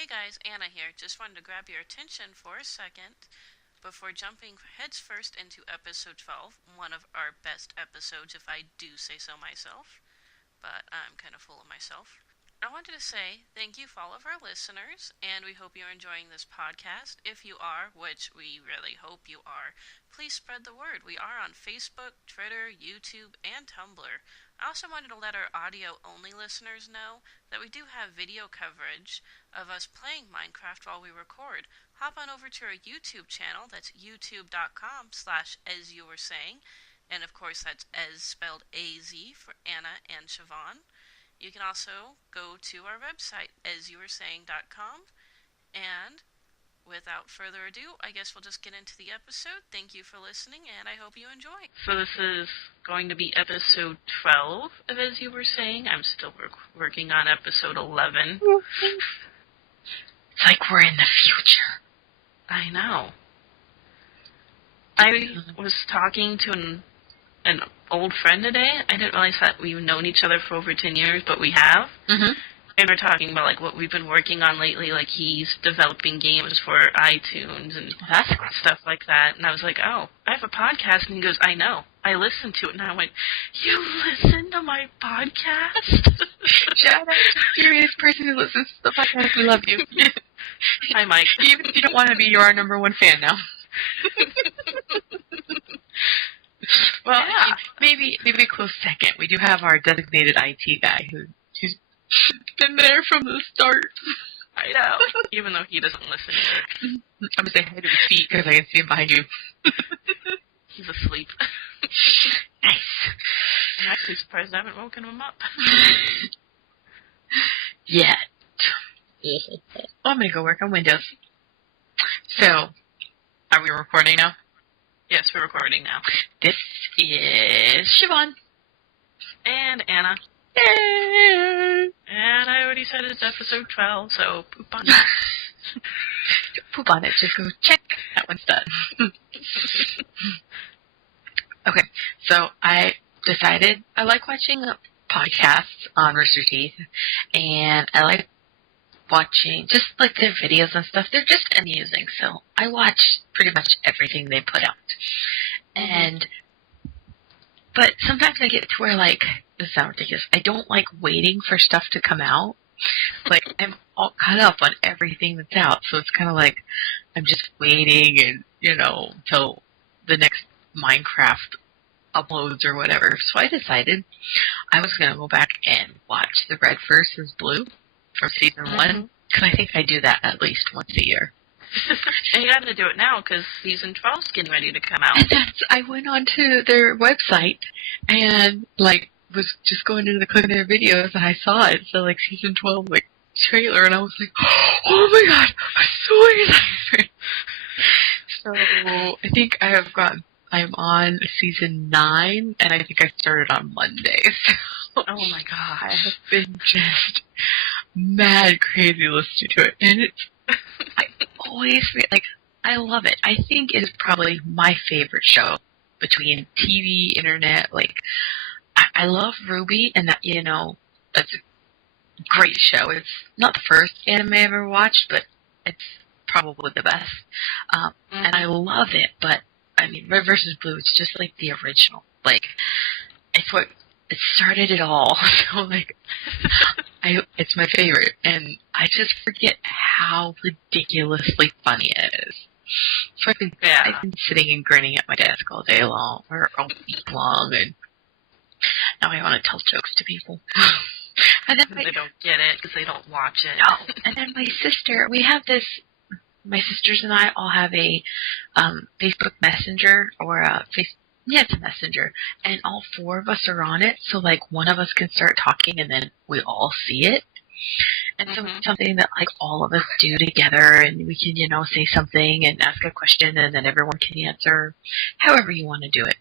Hey guys, Anna here. Just wanted to grab your attention for a second before jumping heads first into episode 12, one of our best episodes if I do say so myself, but I'm kind of full of myself. I wanted to say thank you for all of our listeners, and we hope you're enjoying this podcast. If you are, which we really hope you are, please spread the word. We are on Facebook, Twitter, YouTube, and Tumblr. I also wanted to let our audio-only listeners know that we do have video coverage of us playing Minecraft while we record. Hop on over to our YouTube channel. That's youtube.com/as-you-were-saying. And of course, that's as spelled A-Z for Anna and Zsivon. You can also go to our website, asyouweresaying.com. And without further ado, I guess we'll just get into the episode. Thank you for listening, and I hope you enjoy. So this is going to be episode 12 of As You Were Saying. I'm still working on episode 11. It's like we're in the future. I know. I was talking to an old friend today. I didn't realize that we've known each other for over 10 years, but we have. Mm-hmm. And we're talking about, like, what we've been working on lately. Like, he's developing games for iTunes and stuff like that. And I was like, oh, I have a podcast. And he goes, I know. I listen to it. And I went, you listen to my podcast? Shout out to the serious person who listens to the podcast. We love you. Hi, Mike. Even if you don't want to be, you're our number one fan now. Well, yeah. Maybe a close second. We do have our designated IT guy who's been there from the start. I know. Even though he doesn't listen either. I'm going to say head to his feet because I can see him behind you. He's asleep. Nice. I'm actually surprised I haven't woken him up. Yet. I'm going to go work on Windows. So, are we recording now? Yes, we're recording now. This is Zsivon. And Anna. Yay! And I already said it's episode 12, so poop on it. Poop on it. Just go check. That one's done. Okay, so I decided I like watching podcasts on Rooster Teeth, and I like watching just like their videos and stuff. They're just amusing, so I watch pretty much everything they put out. But sometimes I get to where, like, this sounds ridiculous, I don't like waiting for stuff to come out. Like, I'm all caught up on everything that's out, so it's kind of like I'm just waiting and, till the next Minecraft uploads or whatever. So I decided I was going to go back and watch the Red vs. Blue from season 1, because I think I do that at least once a year. And you got to do it now because season 12's getting ready to come out. And I went onto their website and, like, was just going into clicking their videos, and I saw it. So, like, season 12, like, trailer, and I was like, oh my god, I'm so excited. So, I think I'm on season 9, and I think I started on Monday. So, oh my god. I have been just mad crazy listening to it. And it's, I love it. I think it is probably my favorite show between TV, internet. Like, I love Ruby, and that, that's a great show. It's not the first anime I've ever watched, but it's probably the best. And I love it, but, I mean, Red vs. Blue, it's just like the original. Like, it's what it started it all. So, like, it's my favorite, and I just forget how ridiculously funny it is. So I've been sitting and grinning at my desk all day long, or all week long, and now I want to tell jokes to people. And then they don't get it because they don't watch it. No. And then my sisters and I all have a Facebook Messenger, or it's a Messenger, and all 4 of us are on it, so, like, one of us can start talking, and then we all see it. And so it's something that, like, all of us do together, and we can, say something and ask a question, and then everyone can answer however you want to do it.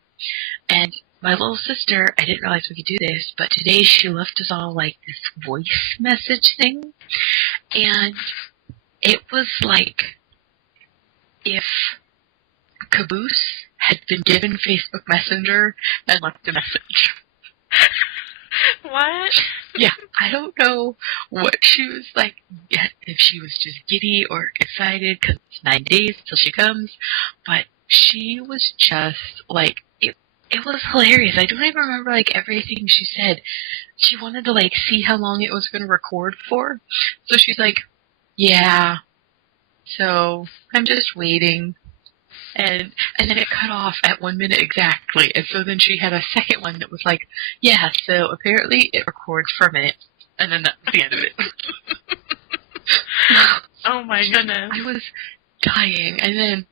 And my little sister, I didn't realize we could do this, but today she left us all, like, this voice message thing, and it was like if Caboose had been given Facebook Messenger and left a message. What? Yeah, I don't know what she was like, if she was just giddy or excited because it's 9 days till she comes, but she was just like, it was hilarious. I don't even remember like everything she said. She wanted to like see how long it was going to record for. So she's like, yeah, so I'm just waiting. And then it cut off at 1 minute exactly. And so then she had a second one that was like, yeah, so apparently it records for a minute. And then that's the end of it. Oh my goodness. I was dying. And then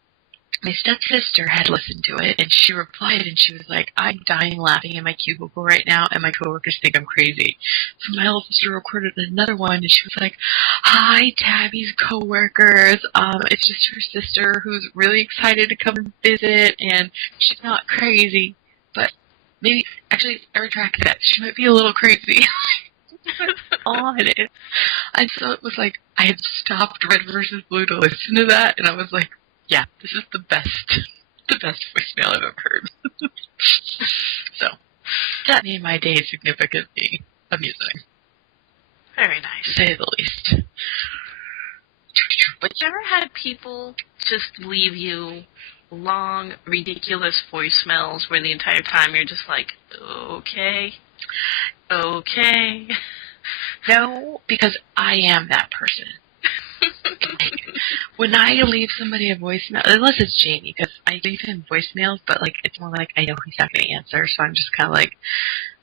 my stepsister had listened to it, and she replied, and she was like, I'm dying laughing in my cubicle right now, and my coworkers think I'm crazy. So my little sister recorded another one, and she was like, hi, Tabby's coworkers. It's just her sister who's really excited to come and visit, and she's not crazy, but maybe, actually, I retract that. She might be a little crazy. On it. And so it was like, I had stopped Red versus Blue to listen to that, and I was like, yeah, this is the best voicemail I've ever heard. So, that made my day significantly amusing. Very nice. To say the least. But you ever had people just leave you long, ridiculous voicemails where the entire time you're just like, okay. No, because I am that person. When I leave somebody a voicemail, unless it's Jamie, because I leave him voicemails, but like it's more like I know he's not going to answer, so I'm just kind of like,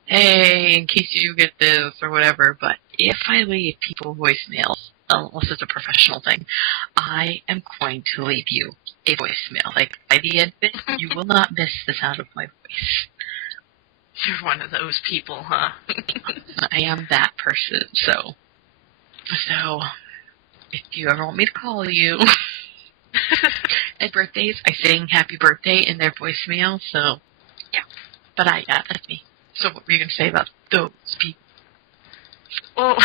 hey, in case you get this or whatever. But if I leave people voicemails, unless it's a professional thing, I am going to leave you a voicemail. Like by the end of it, you will not miss the sound of my voice. You're one of those people, huh? I am that person, so if you ever want me to call you at birthdays, I sing happy birthday in their voicemail, so yeah. But that's me. So what were you going to say about those people? Oh,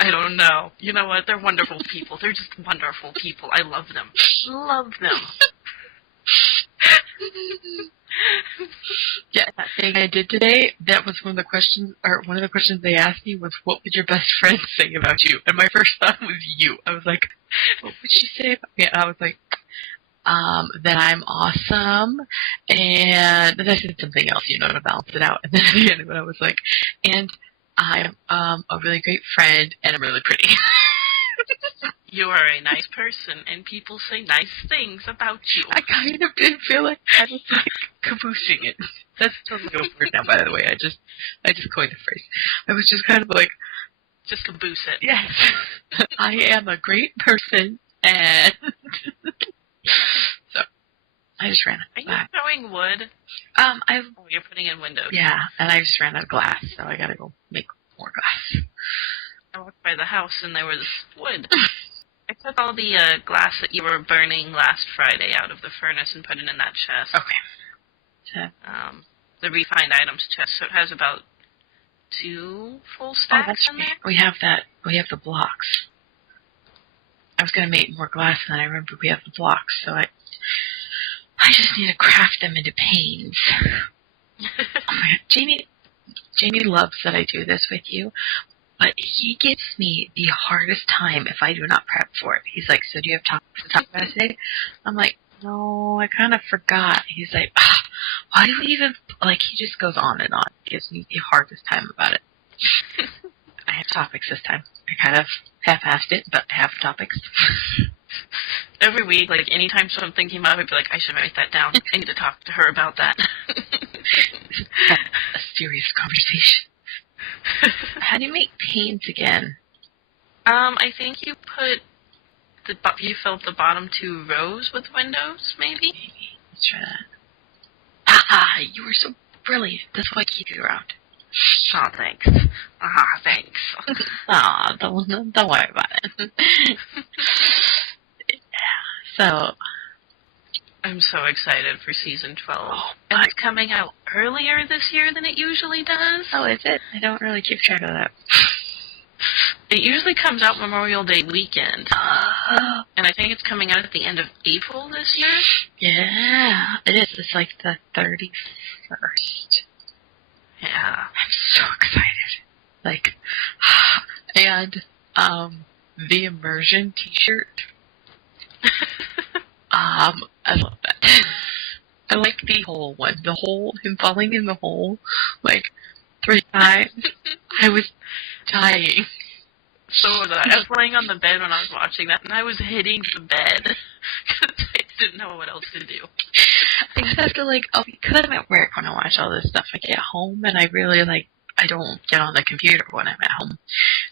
I don't know. You know what? They're wonderful people. They're just wonderful people. I love them. Love them. Yeah, that thing I did today, that was one of the questions they asked me was, what would your best friend say about you? And my first thought was you. I was like, what would she say about me? And I was like, that I'm awesome, and then I said something else, to balance it out. And then at the end of it, I was like, and I'm a really great friend, and I'm really pretty. You are a nice person, and people say nice things about you. I kind of did feel like I was like caboosing it. That's a good word now, by the way. I just coined the phrase. I was just kind of like, just caboose it. Yes, I am a great person, and so I just ran out of glass. Are you throwing wood? You're putting in windows. Yeah, and I just ran out of glass, so I gotta go make more glass. I walked by the house, and there was wood. I took all the glass that you were burning last Friday out of the furnace and put it in that chest. Okay. The refined items chest, so it has about 2 full stacks in there. We have that. We have the blocks. I was going to make more glass, and then I remember we have the blocks, so I just need to craft them into panes. Oh my God. Jamie loves that I do this with you, but he gives me the hardest time if I do not prep for it. He's like, so do you have topics to talk about today? I'm like, no, I kind of forgot. He's like, why do we even, like, he just goes on and on. He gives me the hardest time about it. I have topics this time. I kind of half-assed it, but I have topics. Every week, like, anytime something came up, I'd be like, I should write that down. I need to talk to her about that. A serious conversation. How do you make panes again? I think you filled the bottom 2 rows with windows, maybe? Let's try that. You were so brilliant. That's why I keep you around. Aw, thanks. Thanks. Don't worry about it. Yeah, so I'm so excited for season 12. And it's coming out earlier this year than it usually does. Oh, is it? I don't really keep track of that. It usually comes out Memorial Day weekend. And I think it's coming out at the end of April this year. Yeah, it is. It's like the 31st. Yeah. I'm so excited. Like, and, the immersion t-shirt. I love that. I like the hole one. The hole, him falling in the hole, like, 3 times. I was dying. So was I. I was laying on the bed when I was watching that, and I was hitting the bed because I didn't know what else to do. I just have to, like, because I'm at work when I watch all this stuff, I get home, and I really, like, I don't get on the computer when I'm at home.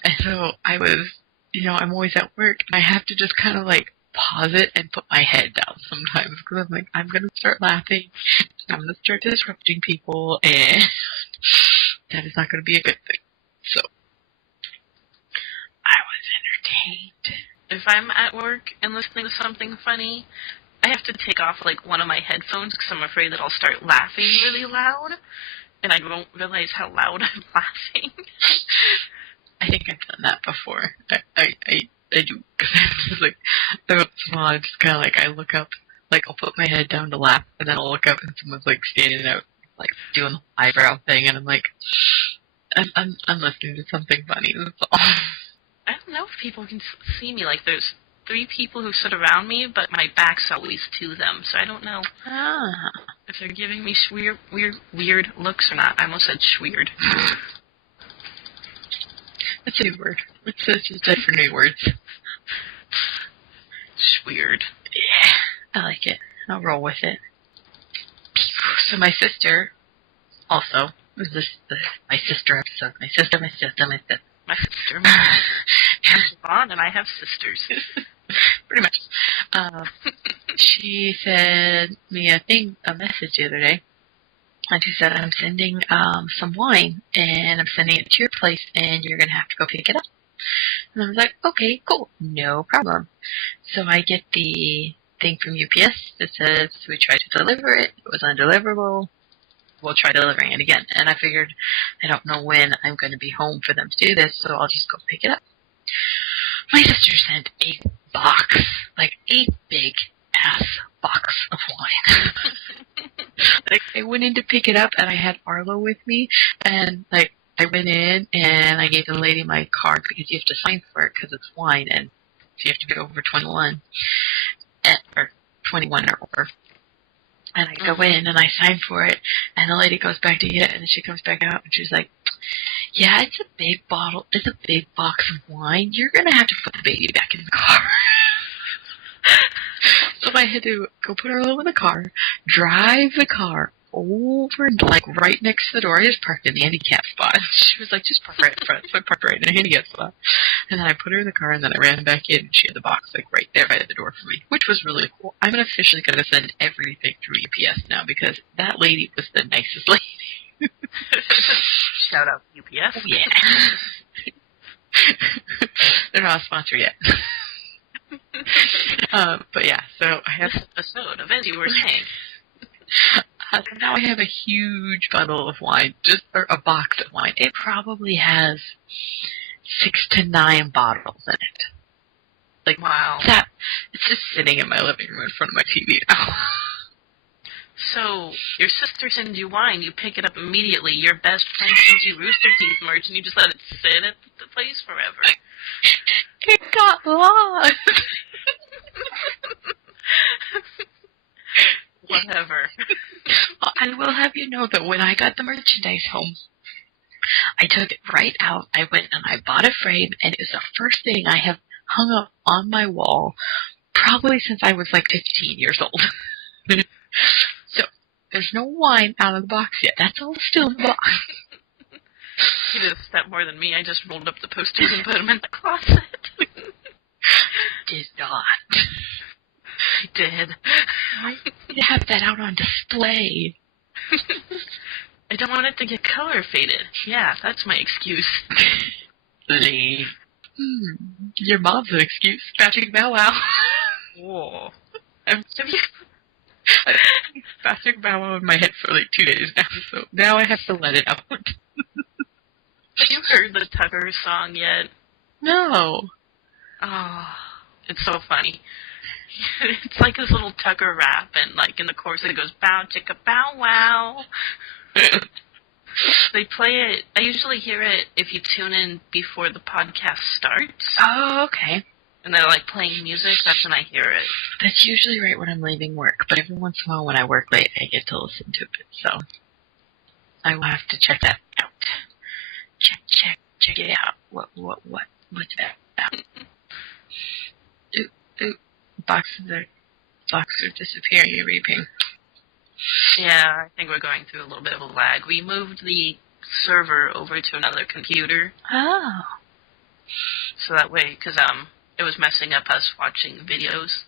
And so I was, I'm always at work, and I have to just kind of, like, pause it and put my head down sometimes, because I'm like, I'm going to start laughing, I'm going to start disrupting people, and that is not going to be a good thing. So, I was entertained. If I'm at work and listening to something funny, I have to take off, like, one of my headphones because I'm afraid that I'll start laughing really loud, and I won't realize how loud I'm laughing. I think I've done that before. I do, because I'm just like, every once in a while, I just kind of like, I look up, like, I'll put my head down to laugh, and then I'll look up, and someone's, like, standing out, like, doing the eyebrow thing, and I'm like, I'm listening to something funny, that's all. I don't know if people can see me. Like, there's 3 people who sit around me, but my back's always to them, so I don't know if they're giving me weird looks or not. I almost said schweird. That's a new word. It's just different new words. Schweird. Yeah, I like it. I'll roll with it. So my sister, also, was this my sister episode. My sister. My sister. I'm Zsivon, and I have sisters. Pretty much. She sent me a message the other day. And she said, I'm sending some wine, and I'm sending it to your place, and you're going to have to go pick it up. And I was like, okay, cool, no problem. So I get the thing from UPS that says, we tried to deliver it, it was undeliverable, we'll try delivering it again. And I figured, I don't know when I'm going to be home for them to do this, so I'll just go pick it up. My sister sent a box, like a big-ass box of wine. Like, I went in to pick it up, and I had Arlo with me, and, like, I went in, and I gave the lady my card, because you have to sign for it, because it's wine, and so you have to be over 21, or 21 or over. And I go in, and I sign for it, and the lady goes back to get it, and then she comes back out, and she's like, yeah, it's a big box of wine. You're going to have to put the baby back in the car. So I had to go put Arlo in the car, drive the car over, like, right next to the door. I just parked in the handicap spot. She was like, just park right in front. So I parked right in the handicap spot. And then I put her in the car, and then I ran back in, and she had the box, like, right there by the door for me, which was really cool. I'm officially going to send everything through UPS now, because that lady was the nicest lady. Shout out UPS. Oh, yeah. They're not a sponsor yet. But yeah, so I have episode of As You Were Saying. So now I have a huge bottle of wine, or a box of wine. It probably has 6 to 9 bottles in it. Like, wow. It's just sitting in my living room in front of my TV now. So, your sister sends you wine, you pick it up immediately. Your best friend sends you Rooster Teeth merch, and you just let it sit at the place forever. It got lost. Whatever. I will have you know that when I got the merchandise home, I took it right out. I went and I bought a frame, and it was the first thing I have hung up on my wall probably since I was like 15 years old. So, there's no wine out of the box yet. That's all still in the box. You did a step more than me. I just rolled up the posters and put them in the closet. Did not. I did. I need to have that out on display. I don't want it to get color faded. Yeah, that's my excuse. Lame. Your mom's an excuse. Scratching Bow Wow. Whoa. I've been scratching Bow Wow in my head for like 2 days now, so now I have to let it out. Have you heard the Tucker song yet? No. Oh, it's so funny. It's like this little Tucker rap, and like in the chorus it goes, bow chicka bow wow. They play it. I usually hear it if you tune in before the podcast starts. Oh, okay. And they're like playing music. That's when I hear it. That's usually right when I'm leaving work, but every once in a while when I work late, I get to listen to it. So I will have to check that out. Check it out. What's that? Ooh, boxes are disappearing. You're reaping. Yeah, I think we're going through a little bit of a lag. We moved the server over to another computer. Oh. So that way, because it was messing up us watching videos.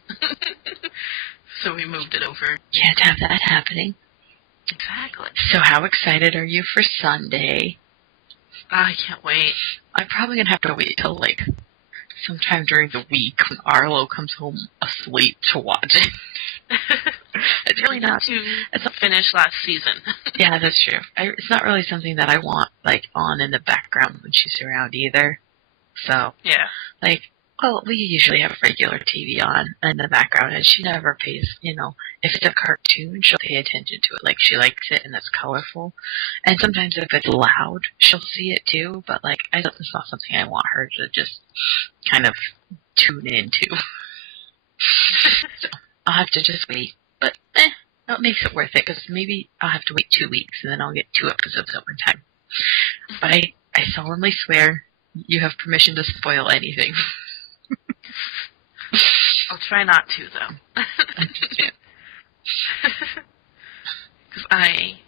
So we moved it over. Can't have that happening. Exactly. So how excited are you for Sunday? I can't wait. I'm probably going to have to wait till, like, sometime during the week when Arlo comes home asleep to watch it. It's really not. It's a finish last season. Yeah, that's true. It's not really something that I want, like, on in the background when she's around either. So, yeah. Like, well, we usually have regular TV on in the background, and she never pays, if it's a cartoon, she'll pay attention to it. Like, she likes it, and it's colorful. And sometimes if it's loud, she'll see it too, but, like, it's not something I want her to just kind of tune into. So, I'll have to just wait. But, that makes it worth it, because maybe I'll have to wait 2 weeks, and then I'll get 2 episodes at one time. But I solemnly swear, you have permission to spoil anything. I'll try not to, though. Because I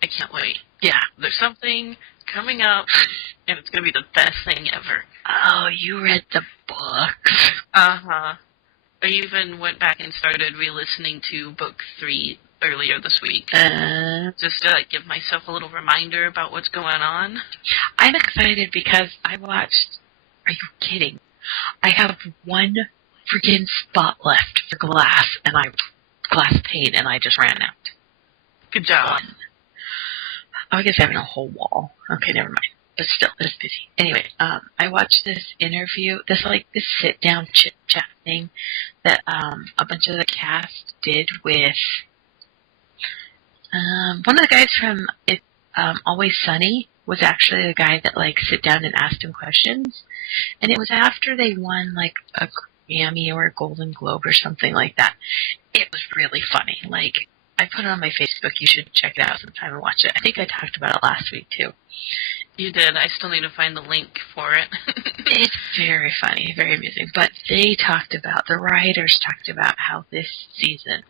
can't wait. Yeah. There's something coming up, and it's going to be the best thing ever. Oh, you read the books? Uh-huh. I even went back and started re-listening to book 3 earlier this week. Just to give myself a little reminder about what's going on. I'm excited because I watched... Are you kidding? I have one freaking spot left for glass paint, and I just ran out. Good job. One. I guess having a whole wall. Okay, never mind. But still, it's busy. Anyway, I watched this interview, this sit-down chit-chat thing that a bunch of the cast did with one of the guys from Always Sunny was actually the guy that, sit down and asked him questions. And it was after they won, a Grammy or a Golden Globe or something like that. It was really funny. I put it on my Facebook. You should check it out sometime and watch it. I think I talked about it last week, too. You did. I still need to find the link for it. It's very funny, very amusing. But the writers talked about how this season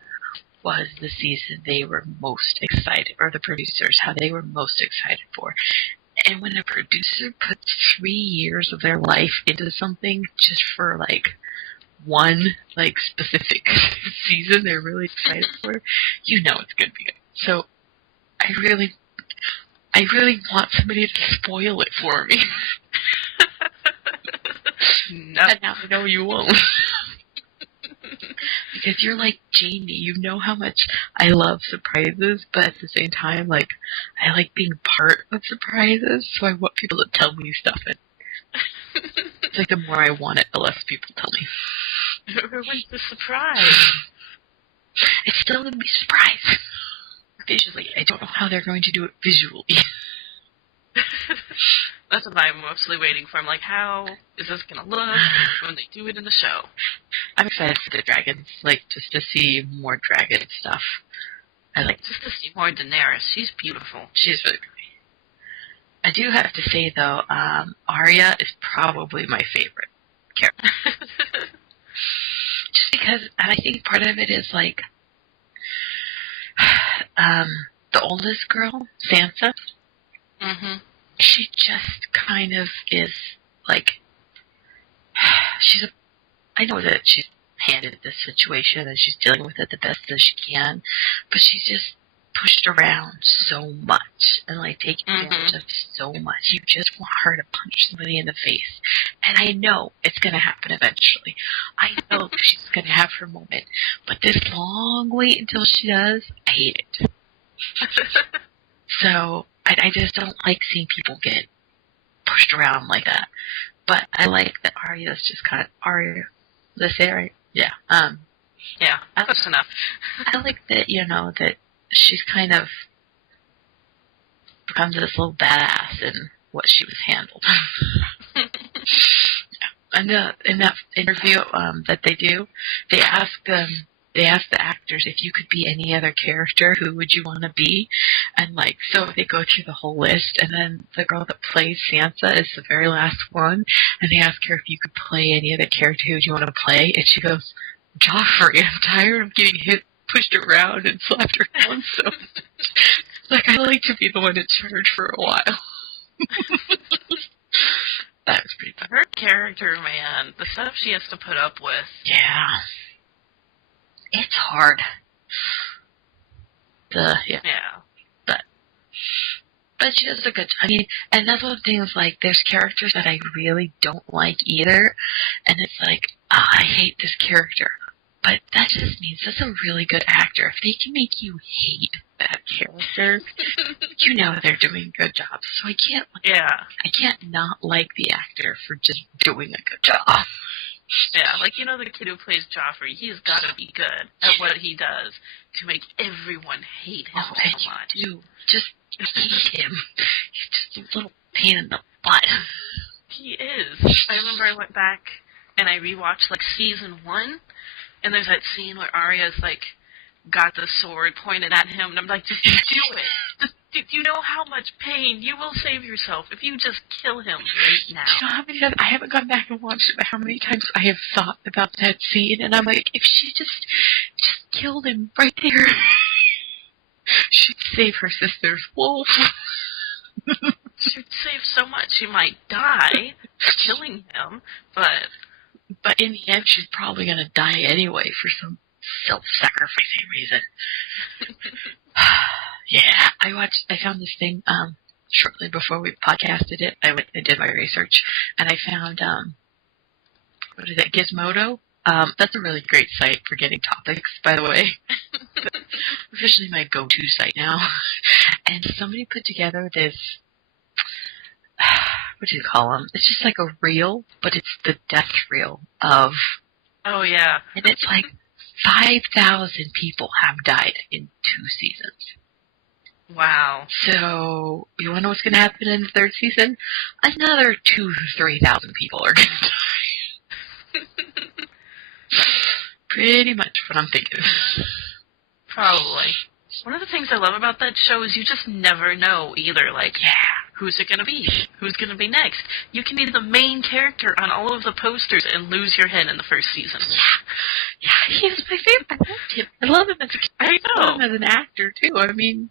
was the season they were most excited, or the producers, how they were most excited for. And when a producer puts 3 years of their life into something just for, one, specific season they're really excited for, it's going to be good. So, I really want somebody to spoil it for me. No. And now I know you won't. Because you're like Jamie. You know how much I love surprises, but at the same time, I like being part of surprises, so I want people to tell me stuff. And it's the more I want it, the less people tell me. When's the surprise? It's still going to be a surprise. Visually. I don't know how they're going to do it visually. That's what I'm mostly waiting for. I'm like, how is this going to look when they do it in the show? I'm excited for the dragons, just to see more dragon stuff. Just to see more Daenerys. She's beautiful. She's really pretty. I do have to say, though, Arya is probably my favorite character. Just because, and I think part of it is, the oldest girl, Sansa. Mm-hmm. She just kind of is, I know that she's handed this situation and she's dealing with it the best as she can, but she's just pushed around so much and taken advantage of so much. You just want her to punch somebody in the face. And I know it's going to happen eventually. I know she's going to have her moment. But this long wait until she does, I hate it. So, I just don't like seeing people get pushed around like that. But I like that Arya's just kind of Arya. Did I say it right? Yeah. Yeah, that's enough. I like that, that she's kind of becomes this little badass in what she was handled. And in that interview that they do, they ask the actors, if you could be any other character, who would you want to be? And like, so they go through the whole list, and then the girl that plays Sansa is the very last one, and they ask her, if you could play any other character, who would you want to play? And she goes, Joffrey. I'm tired of getting pushed around and slapped around, so like, I like to be the one in charge for a while. That was pretty fun. Her character, man, the stuff she has to put up with. Yeah. It's hard. But she does a good. I mean, and that's one thing is like, there's characters that I really don't like either, and it's like, I hate this character, but that just means that's a really good actor. If they can make you hate that character, you know they're doing a good job. So I can't not like the actor for just doing a good job. Yeah, like, you know, the kid who plays Joffrey, he's got to be good at what he does to make everyone hate him so much. You do. Just hate him. He's just a little pain in the butt. He is. I remember I went back and I rewatched, like, season 1, and there's that scene where Arya's, like, got the sword pointed at him, and I'm like, just do it. Just, you know how much pain you will save yourself if you just kill him right now. Do you know how many times I haven't gone back and watched it, but how many times I have thought about that scene, and I'm like, if she just killed him right there, she'd save her sister's wolf. She'd save so much. She might die killing him, but in the end, she's probably going to die anyway for some self-sacrificing reason. Yeah, I found this thing, shortly before we podcasted it. I did my research, and I found, what is it, Gizmodo? That's a really great site for getting topics, by the way. Officially my go-to site now. And somebody put together this, what do you call them? It's just like a reel, but it's the death reel of... Oh, yeah. And it's like 5,000 people have died in 2 seasons. Wow. So, you want to know what's going to happen in the 3rd season? Another 2,000 to 3,000 people are going to die. Pretty much what I'm thinking. Probably. One of the things I love about that show is you just never know either. Like, who's it going to be? Who's going to be next? You can be the main character on all of the posters and lose your head in the 1st season. Yeah, he was my favorite. I loved him. I love him as a character. I love him as an actor, too. I mean,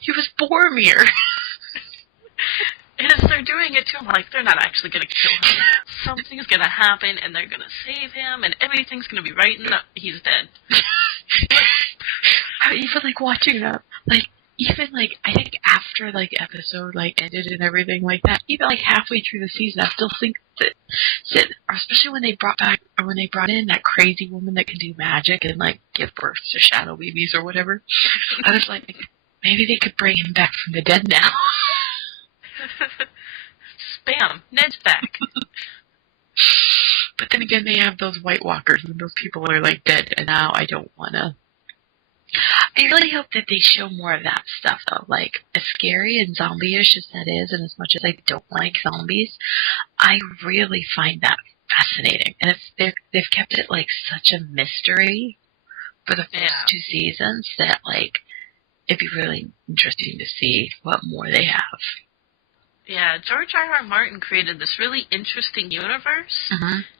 he was Boromir. And as they're doing it to him, like, they're not actually going to kill him. Something's going to happen, and they're going to save him, and everything's going to be right, and he's dead. I even, like, watching that, like, even, like, I think after, like, episode, like, ended and everything like that, even, like, halfway through the season, I still think that, especially when they brought in that crazy woman that can do magic and, like, give birth to shadow babies or whatever, I was like, maybe they could bring him back from the dead now. Spam. Ned's back. But then again, they have those White Walkers, and those people are, like, dead, and now I don't want to. I really hope that they show more of that stuff, though. Like, as scary and zombie-ish as that is, and as much as I don't like zombies, I really find that fascinating. And they've kept it, like, such a mystery for the first 2 seasons that, like, it'd be really interesting to see what more they have. Yeah, George R.R. Martin created this really interesting universe,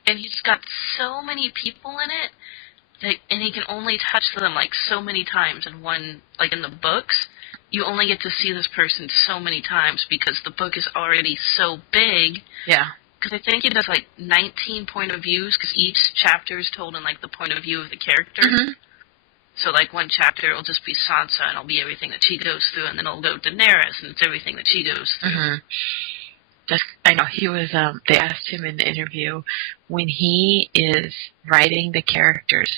and he's got so many people in it, and he can only touch them, like, so many times in one, like, in the books. You only get to see this person so many times because the book is already so big. Yeah. Because I think he does, like, 19 point of views, because each chapter is told in, like, the point of view of the character. So, like, one chapter will just be Sansa, and it'll be everything that she goes through, and then it'll go Daenerys, and it's everything that she goes through. I know, he was, they asked him in the interview, when he is writing the characters,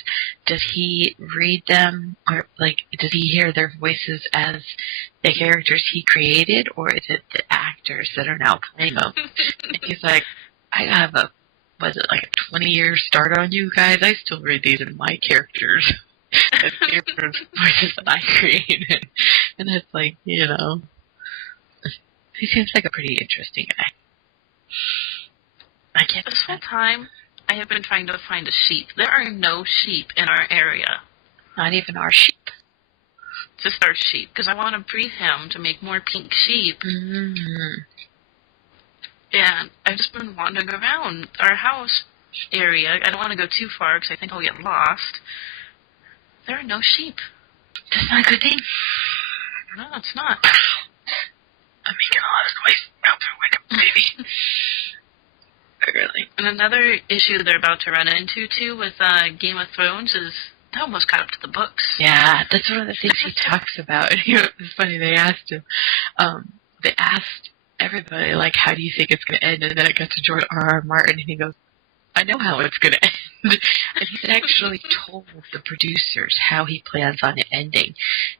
does he read them, or, like, does he hear their voices as the characters he created, or is it the actors that are now playing them? And he's like, I have a 20-year start on you guys? I still read these in my characters. As characters' voices that I created. And it's like, you know, He seems like a pretty interesting guy. I can't. This whole time, I have been trying to find a sheep. There are no sheep in our area. Not even our sheep. Just our sheep, because I want to breed him to make more pink sheep. Mm-hmm. And I've just been wandering around our house area. I don't want to go too far because I think I'll get lost. There are no sheep. That's not a good thing. No, it's not. I'm making a lot of noise out there like a baby. Really. And another issue they're about to run into, too, with Game of Thrones is they almost caught up to the books. Yeah, that's one of the things he talks about. It's funny, they asked him. They asked everybody, like, how do you think it's going to end? And then it got to George R.R. Martin, and he goes, I know how it's going to end. And he's actually told the producers how he plans on it ending,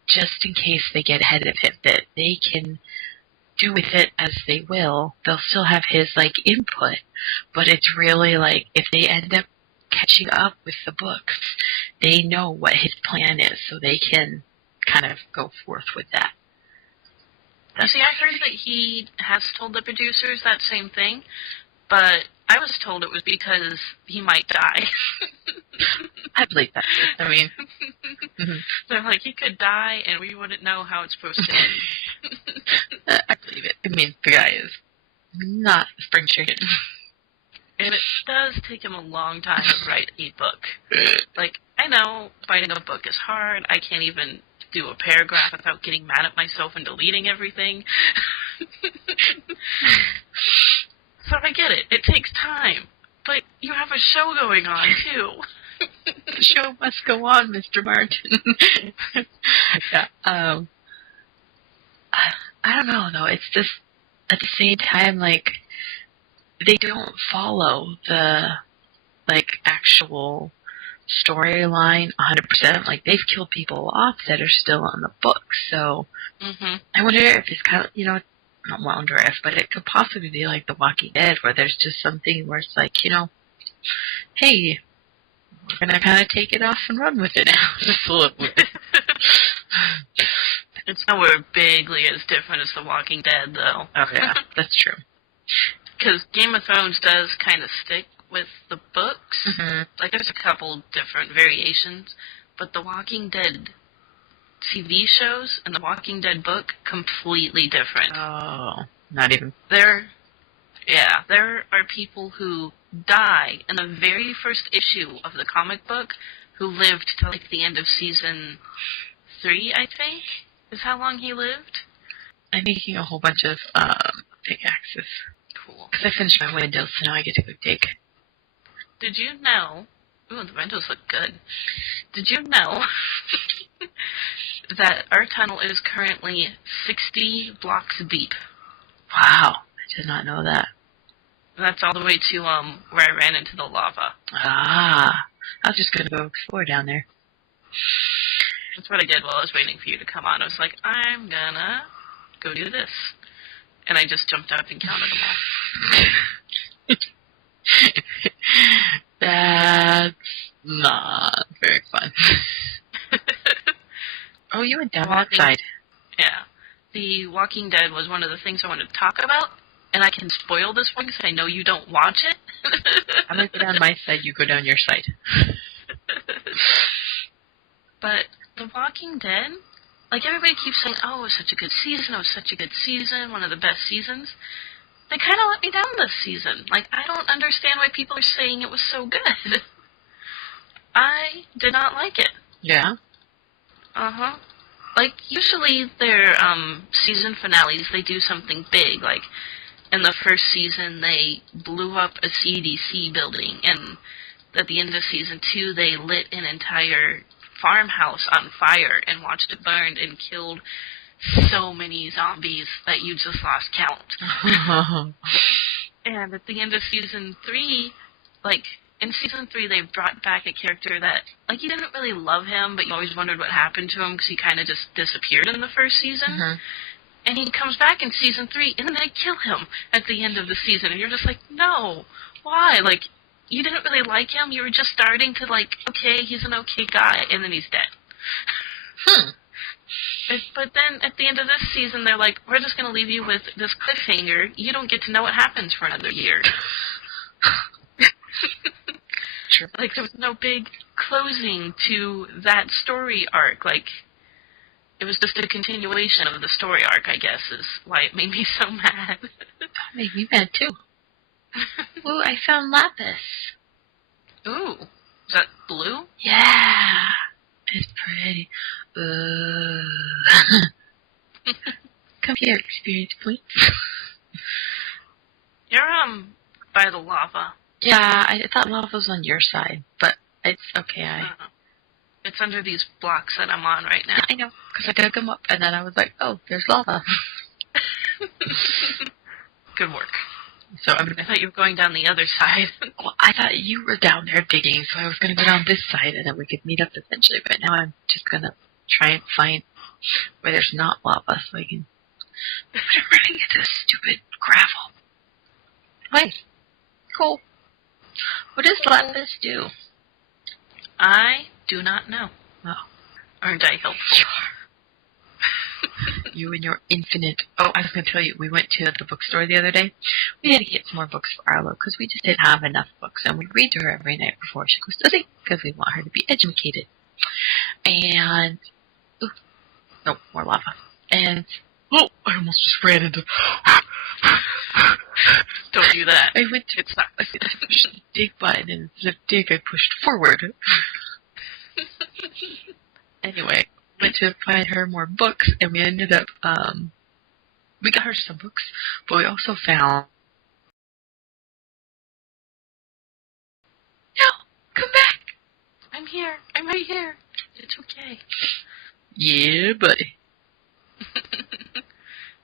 just in case they get ahead of him, that they can do with it as they will. They'll still have his, like, input, but it's really, like, if they end up catching up with the books, they know what his plan is, so they can kind of go forth with that. See, I heard that he has told the producers that same thing, but I was told it was because he might die. I believe that. I mean, they're like, he could die and we wouldn't know how it's supposed to end. I believe it. I mean, the guy is not a spring chicken. And it does take him a long time to write a book. Like, I know writing a book is hard. I can't even do a paragraph without getting mad at myself and deleting everything. So I get it. It takes time. But you have a show going on, too. The show must go on, Mr. Martin. Yeah. I don't know, though. It's just, at the same time, like, they don't follow the, like, actual storyline 100%. Like, they've killed people off that are still on the book. So, I wonder if it's kind of, not wonder if, but it could possibly be like The Walking Dead, where there's just something where it's like, hey, we're going to kind of take it off and run with it now. Just a little bit. It's nowhere bigly as different as The Walking Dead, though. Oh, yeah, that's true. Because Game of Thrones does kind of stick with the books. Mm-hmm. Like, there's a couple different variations, but The Walking Dead TV shows and The Walking Dead book, completely different. Oh, not even. There are people who die in the very first issue of the comic book who lived till like the end of season 3, I think, is how long he lived. I'm making a whole bunch of pickaxes. Cool. Because I finished my windows, so now I get to go dig. Did you know... Ooh, the windows look good. Did you know that our tunnel is currently 60 blocks deep? Wow, I did not know that. That's all the way to where I ran into the lava. Ah, I was just going to go explore down there. That's what I did while I was waiting for you to come on. I was like, I'm gonna go do this. And I just jumped up and counted them all. That's not very fun. Oh, you went down that side. Yeah. The Walking Dead was one of the things I wanted to talk about, and I can spoil this one because I know you don't watch it. I'm going to go down my side, you go down your side. But The Walking Dead, like everybody keeps saying, oh, it was such a good season, one of the best seasons. They kind of let me down this season. Like, I don't understand why people are saying it was so good. I did not like it. Yeah? Uh-huh. Like, usually their season finales, they do something big. Like, in the first season, they blew up a CDC building, and at the end of season 2, they lit an entire farmhouse on fire and watched it burn and killed so many zombies that you just lost count. And at the end of season 3, like, in season 3, they brought back a character that, like, you didn't really love him, but you always wondered what happened to him because he kind of just disappeared in the first season. Mm-hmm. And he comes back in season 3, and then they kill him at the end of the season. And you're just like, no, why? Like, you didn't really like him. You were just starting to, like, okay, he's an okay guy, and then he's dead. But then at the end of this season, they're like, we're just going to leave you with this cliffhanger. You don't get to know what happens for another year. True. Like, there was no big closing to that story arc. Like, it was just a continuation of the story arc, I guess, is why it made me so mad. That made me mad, too. Ooh, I found lapis. Ooh. Is that blue? Yeah. It's pretty. Come here, experience points. You're, by the lava. Yeah, I thought lava was on your side, but it's okay. It's under these blocks that I'm on right now. Yeah, I know, because I dug them up, and then I was like, oh, there's lava. Good work. So I thought you were going down the other side. Well, I thought you were down there digging, so I was going to go down this side, and then we could meet up eventually, but now I'm just going to try and find where there's not lava, so I can put it right into this stupid gravel. Wait. Cool. What does lapis do? I do not know. Oh. Aren't I helpful? You and your infinite... Oh, I was going to tell you, we went to the bookstore the other day. We had to get some more books for Arlo, because we just didn't have enough books, and we read to her every night before she goes to sleep, because we want her to be educated. And... Ooh, no, more lava. And... Oh, I almost just ran into... Don't do that. I went to... I pushed the dig button, and instead of dig, I pushed forward. Anyway, went to find her more books, and we ended up, we got her some books, but we also found... No! Come back! I'm here. I'm right here. It's okay. Yeah, buddy.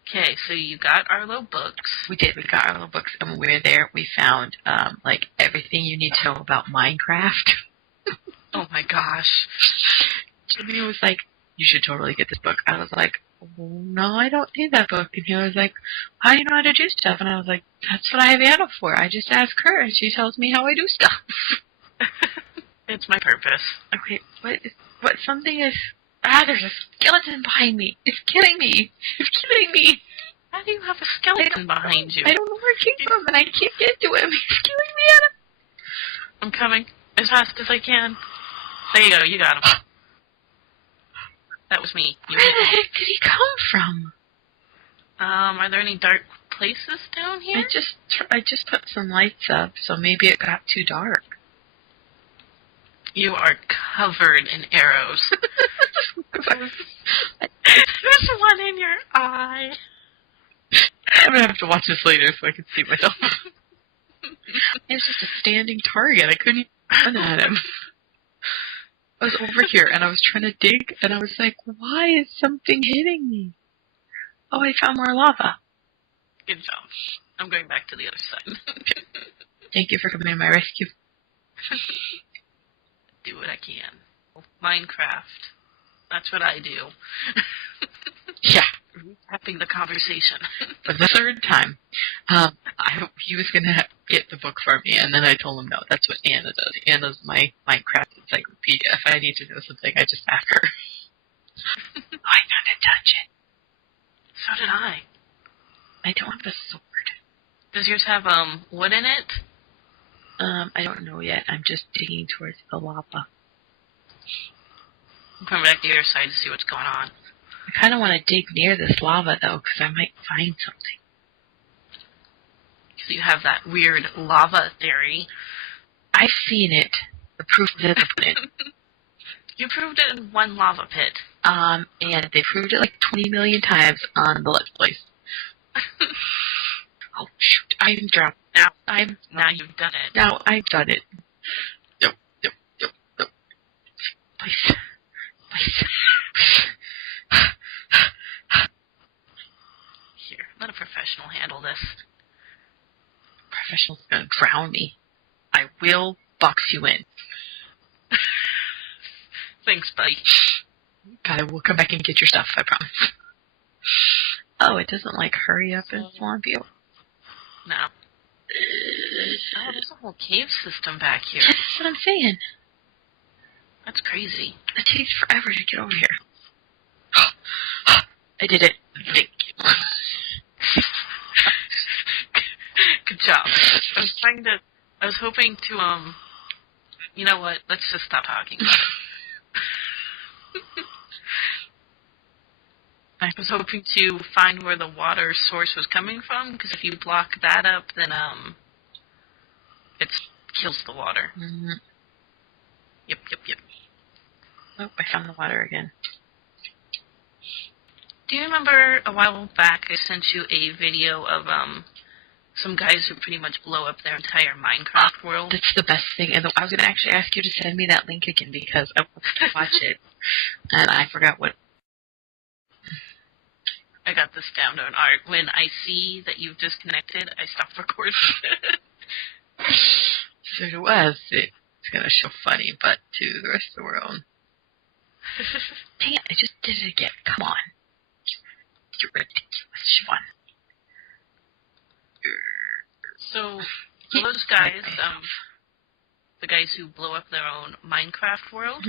Okay, so you got Arlo books. We did. We got Arlo books, and when we were there, we found, like, everything you need to know about Minecraft. Oh my gosh. Jimmy was like, you should totally get this book. I was like, oh, no, I don't need that book. And he was like, how do you know how to do stuff? And I was like, that's what I have Anna for. I just ask her, and she tells me how I do stuff. It's my purpose. Okay, what something is... there's a skeleton behind me. It's killing me. It's killing me. How do you have a skeleton behind you? I don't know where it came from, and I can't get to him. He's killing me, Anna. I'm coming as fast as I can. There you go. You got him. That was me. Where the heck did he come from? Are there any dark places down here? I just put some lights up, so maybe it got too dark. You are covered in arrows. There's one in your eye. I'm going to have to watch this later so I can see myself. It was just a standing target. I couldn't even run at him. I was over here, and I was trying to dig, and I was like, why is something hitting me? Oh, I found more lava. Good job. I'm going back to the other side. Thank you for coming to my rescue. Do what I can. Minecraft. That's what I do. Yeah. Recapping the conversation. For the third time. He was going to get the book for me, and then I told him no. That's what Anna does. Anna's my Minecraft encyclopedia. If I need to know something, I just ask her. Oh, I found a dungeon. So did I. I don't have a sword. Does yours have, wood in it? I don't know yet. I'm just digging towards the lava. I'm coming back to your side to see what's going on. I kind of want to dig near this lava, though, because I might find something. So you have that weird lava theory. I've seen it. The proof is in the pudding. You proved it in one lava pit. And they proved it like 20 million times on the Let's Plays. Oh, shoot. I'm dropped. Now you've done it. Now I've done it. Nope. Please. Here, let a professional handle this. Professional's gonna drown me. I will box you in. Thanks, buddy. God, I will come back and get your stuff, I promise. Oh, it doesn't, like, hurry up and swamp you. No. Oh, there's a whole cave system back here. Yeah, that's what I'm saying. That's crazy. It takes forever to get over here. I did it. Thank you. Good job. I was hoping to, you know what? Let's just stop talking about it. I was hoping to find where the water source was coming from, because if you block that up, then, it kills the water. Mm-hmm. Yep. Oh, I found the water again. Do you remember a while back I sent you a video of, some guys who pretty much blow up their entire Minecraft world? That's the best thing. And I was going to actually ask you to send me that link again because I want to watch it. And I forgot what. I got this down to an art. When I see that you've disconnected, I stop recording. So it was. It's going to show funny, but to the rest of the world. Dang it, I just did it again. Come on. You're ridiculous, Zsivon. So those guys, the guys who blow up their own Minecraft world,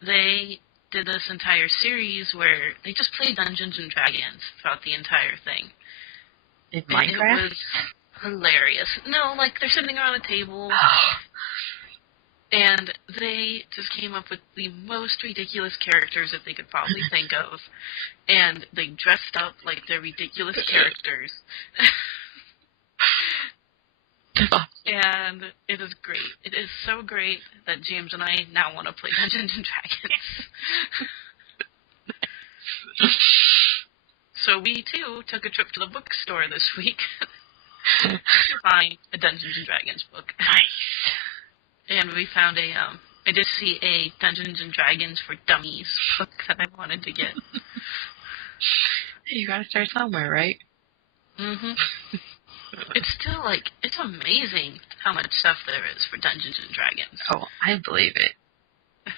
they did this entire series where they just played Dungeons and Dragons throughout the entire thing. In Minecraft? It was hilarious. No, like they're sitting around a table, and they just came up with the most ridiculous characters that they could probably think of, and they dressed up like they're ridiculous characters. And it is great. It is so great that James and I now want to play Dungeons and Dragons. So we, too, took a trip to the bookstore this week to find a Dungeons and Dragons book. Nice. And we found I did see a Dungeons and Dragons for Dummies book that I wanted to get. Hey, you gotta start somewhere, right? Mm-hmm. It's still, it's amazing how much stuff there is for Dungeons and Dragons. Oh, I believe it.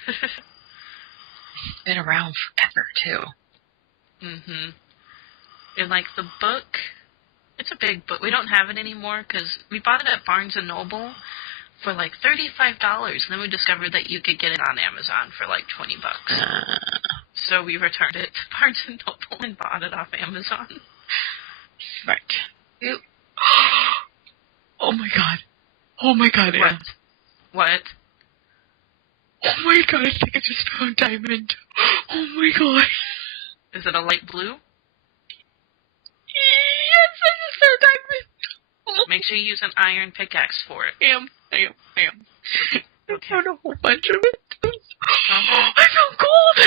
It's been around forever, too. Mm-hmm. And, the book, it's a big book. We don't have it anymore because we bought it at Barnes & Noble for, $35. And then we discovered that you could get it on Amazon for, $20. So we returned it to Barnes & Noble and bought it off Amazon. Right. Ew. Oh my god. Oh my god, What? Anne. What? Oh my god, I think I just found diamond. Oh my god. Is it a light blue? Yes, I just found diamond. Make sure you use an iron pickaxe for it. I am. Okay. I found a whole bunch of it. Uh-huh. I found gold.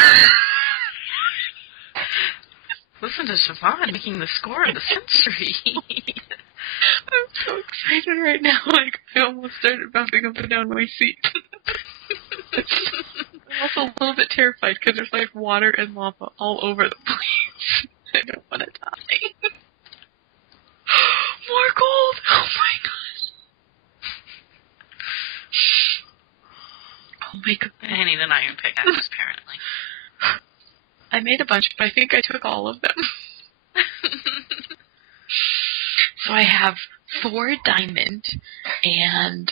Listen to Zsivon making the score of the century. I'm so excited right now. I almost started bouncing up and down my seat. I'm also a little bit terrified because there's water and lava all over the place. I don't want to die. More gold! Oh my god. Oh my god. I need an iron pickaxe, apparently. I made a bunch, but I think I took all of them. So I have 4 diamond, and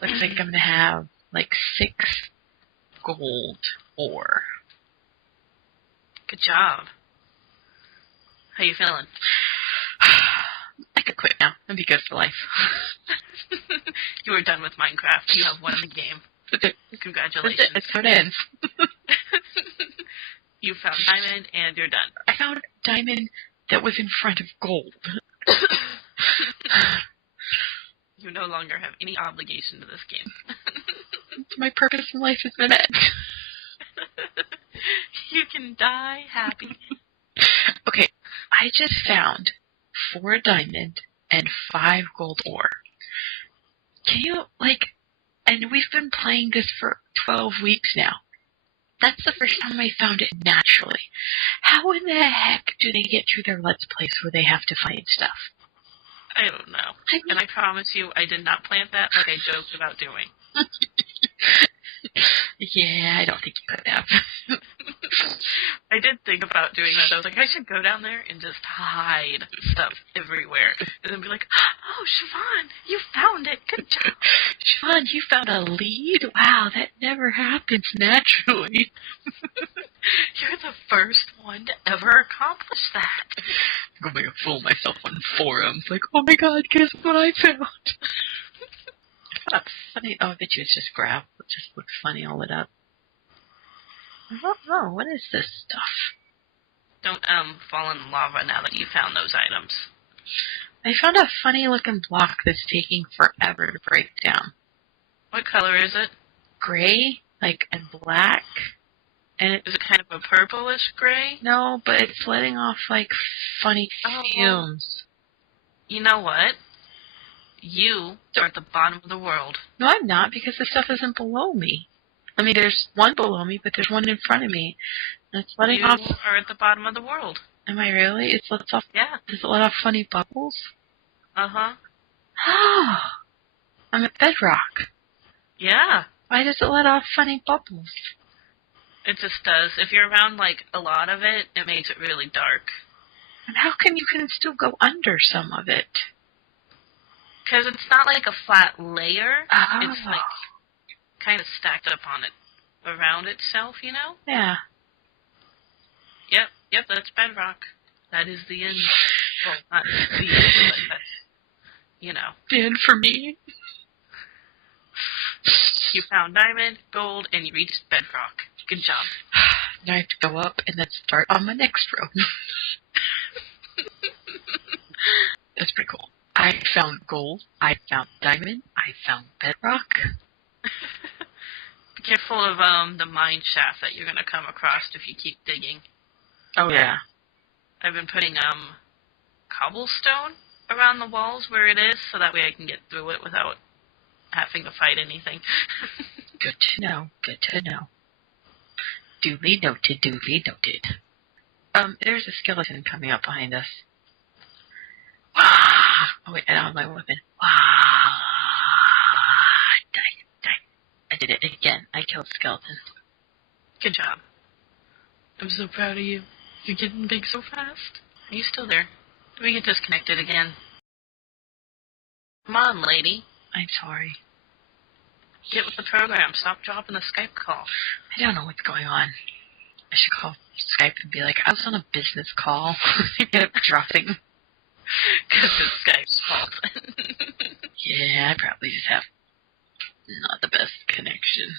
it looks like I'm going to have 6 gold ore. Good job. How you feeling? I could quit now. It'd be good for life. You were done with Minecraft. You have won the game. Congratulations. That's how it ends. You found diamond, and you're done. I found diamond that was in front of gold. You no longer have any obligation to this game. My purpose in life has been met. You can die happy. Okay, I just found 4 diamond and 5 gold ore. Can you, and we've been playing this for 12 weeks now. That's the first time I found it naturally. How in the heck do they get through their Let's Plays where they have to find stuff? I don't know. And I promise you, I did not plant that like I joked about doing. Yeah, I don't think you could have. I did think about doing that. I was like, I should go down there and just hide stuff everywhere. And then be like, oh, Zsivon, you found it. Good job. Zsivon, you found a lead? Wow, that never happens naturally. You're the first one to ever accomplish that. I'm going to make a fool of myself on forums. Like, oh my god, guess what I found? That's funny. Oh, I bet you it's just gravel. It just looks funny all lit up. I don't know. What is this stuff? Don't fall in lava now that you found those items. I found a funny looking block that's taking forever to break down. What color is it? Gray, like, and black. And Is it kind of a purplish gray? no, but it's letting off, like, funny fumes. You know what? You are at the bottom of the world. No, I'm not, because the stuff isn't below me. I mean, there's one below me, but there's one in front of me. And it's letting You off... are at the bottom of the world. Am I really? It lets off... Yeah. Does it let off funny bubbles? Uh-huh. Oh! I'm at bedrock. Yeah. Why does it let off funny bubbles? It just does. If you're around, like, a lot of it, it makes it really dark. And how come you can still go under some of it? Because it's not like a flat layer. Oh. It's, like, kind of stacked up on it, around itself, you know? Yeah. Yep, that's bedrock. That is the end. Well, not the end, but that's, you know. The end for me. You found diamond, gold, and you reached bedrock. Good job. Now I have to go up and then start on my next row. That's pretty cool. I found gold. I found diamond. I found bedrock. Be careful of the mine shaft that you're gonna come across if you keep digging. Oh yeah. I've been putting cobblestone around the walls where it is, so that way I can get through it without having to fight anything. Good to know. Good to know. Duly noted. Duly noted. There's a skeleton coming up behind us. Oh wait, I don't have my weapon. Die. I did it again. I killed the skeleton. Good job. I'm so proud of you. You're getting big so fast. Are you still there? Did we get disconnected again? Come on, lady. I'm sorry. Get with the program. Stop dropping the Skype call. I don't know what's going on. I should call Skype and be like, I was on a business call. I ended up dropping. Because it's Skype's fault. Yeah, I probably just have not the best connection.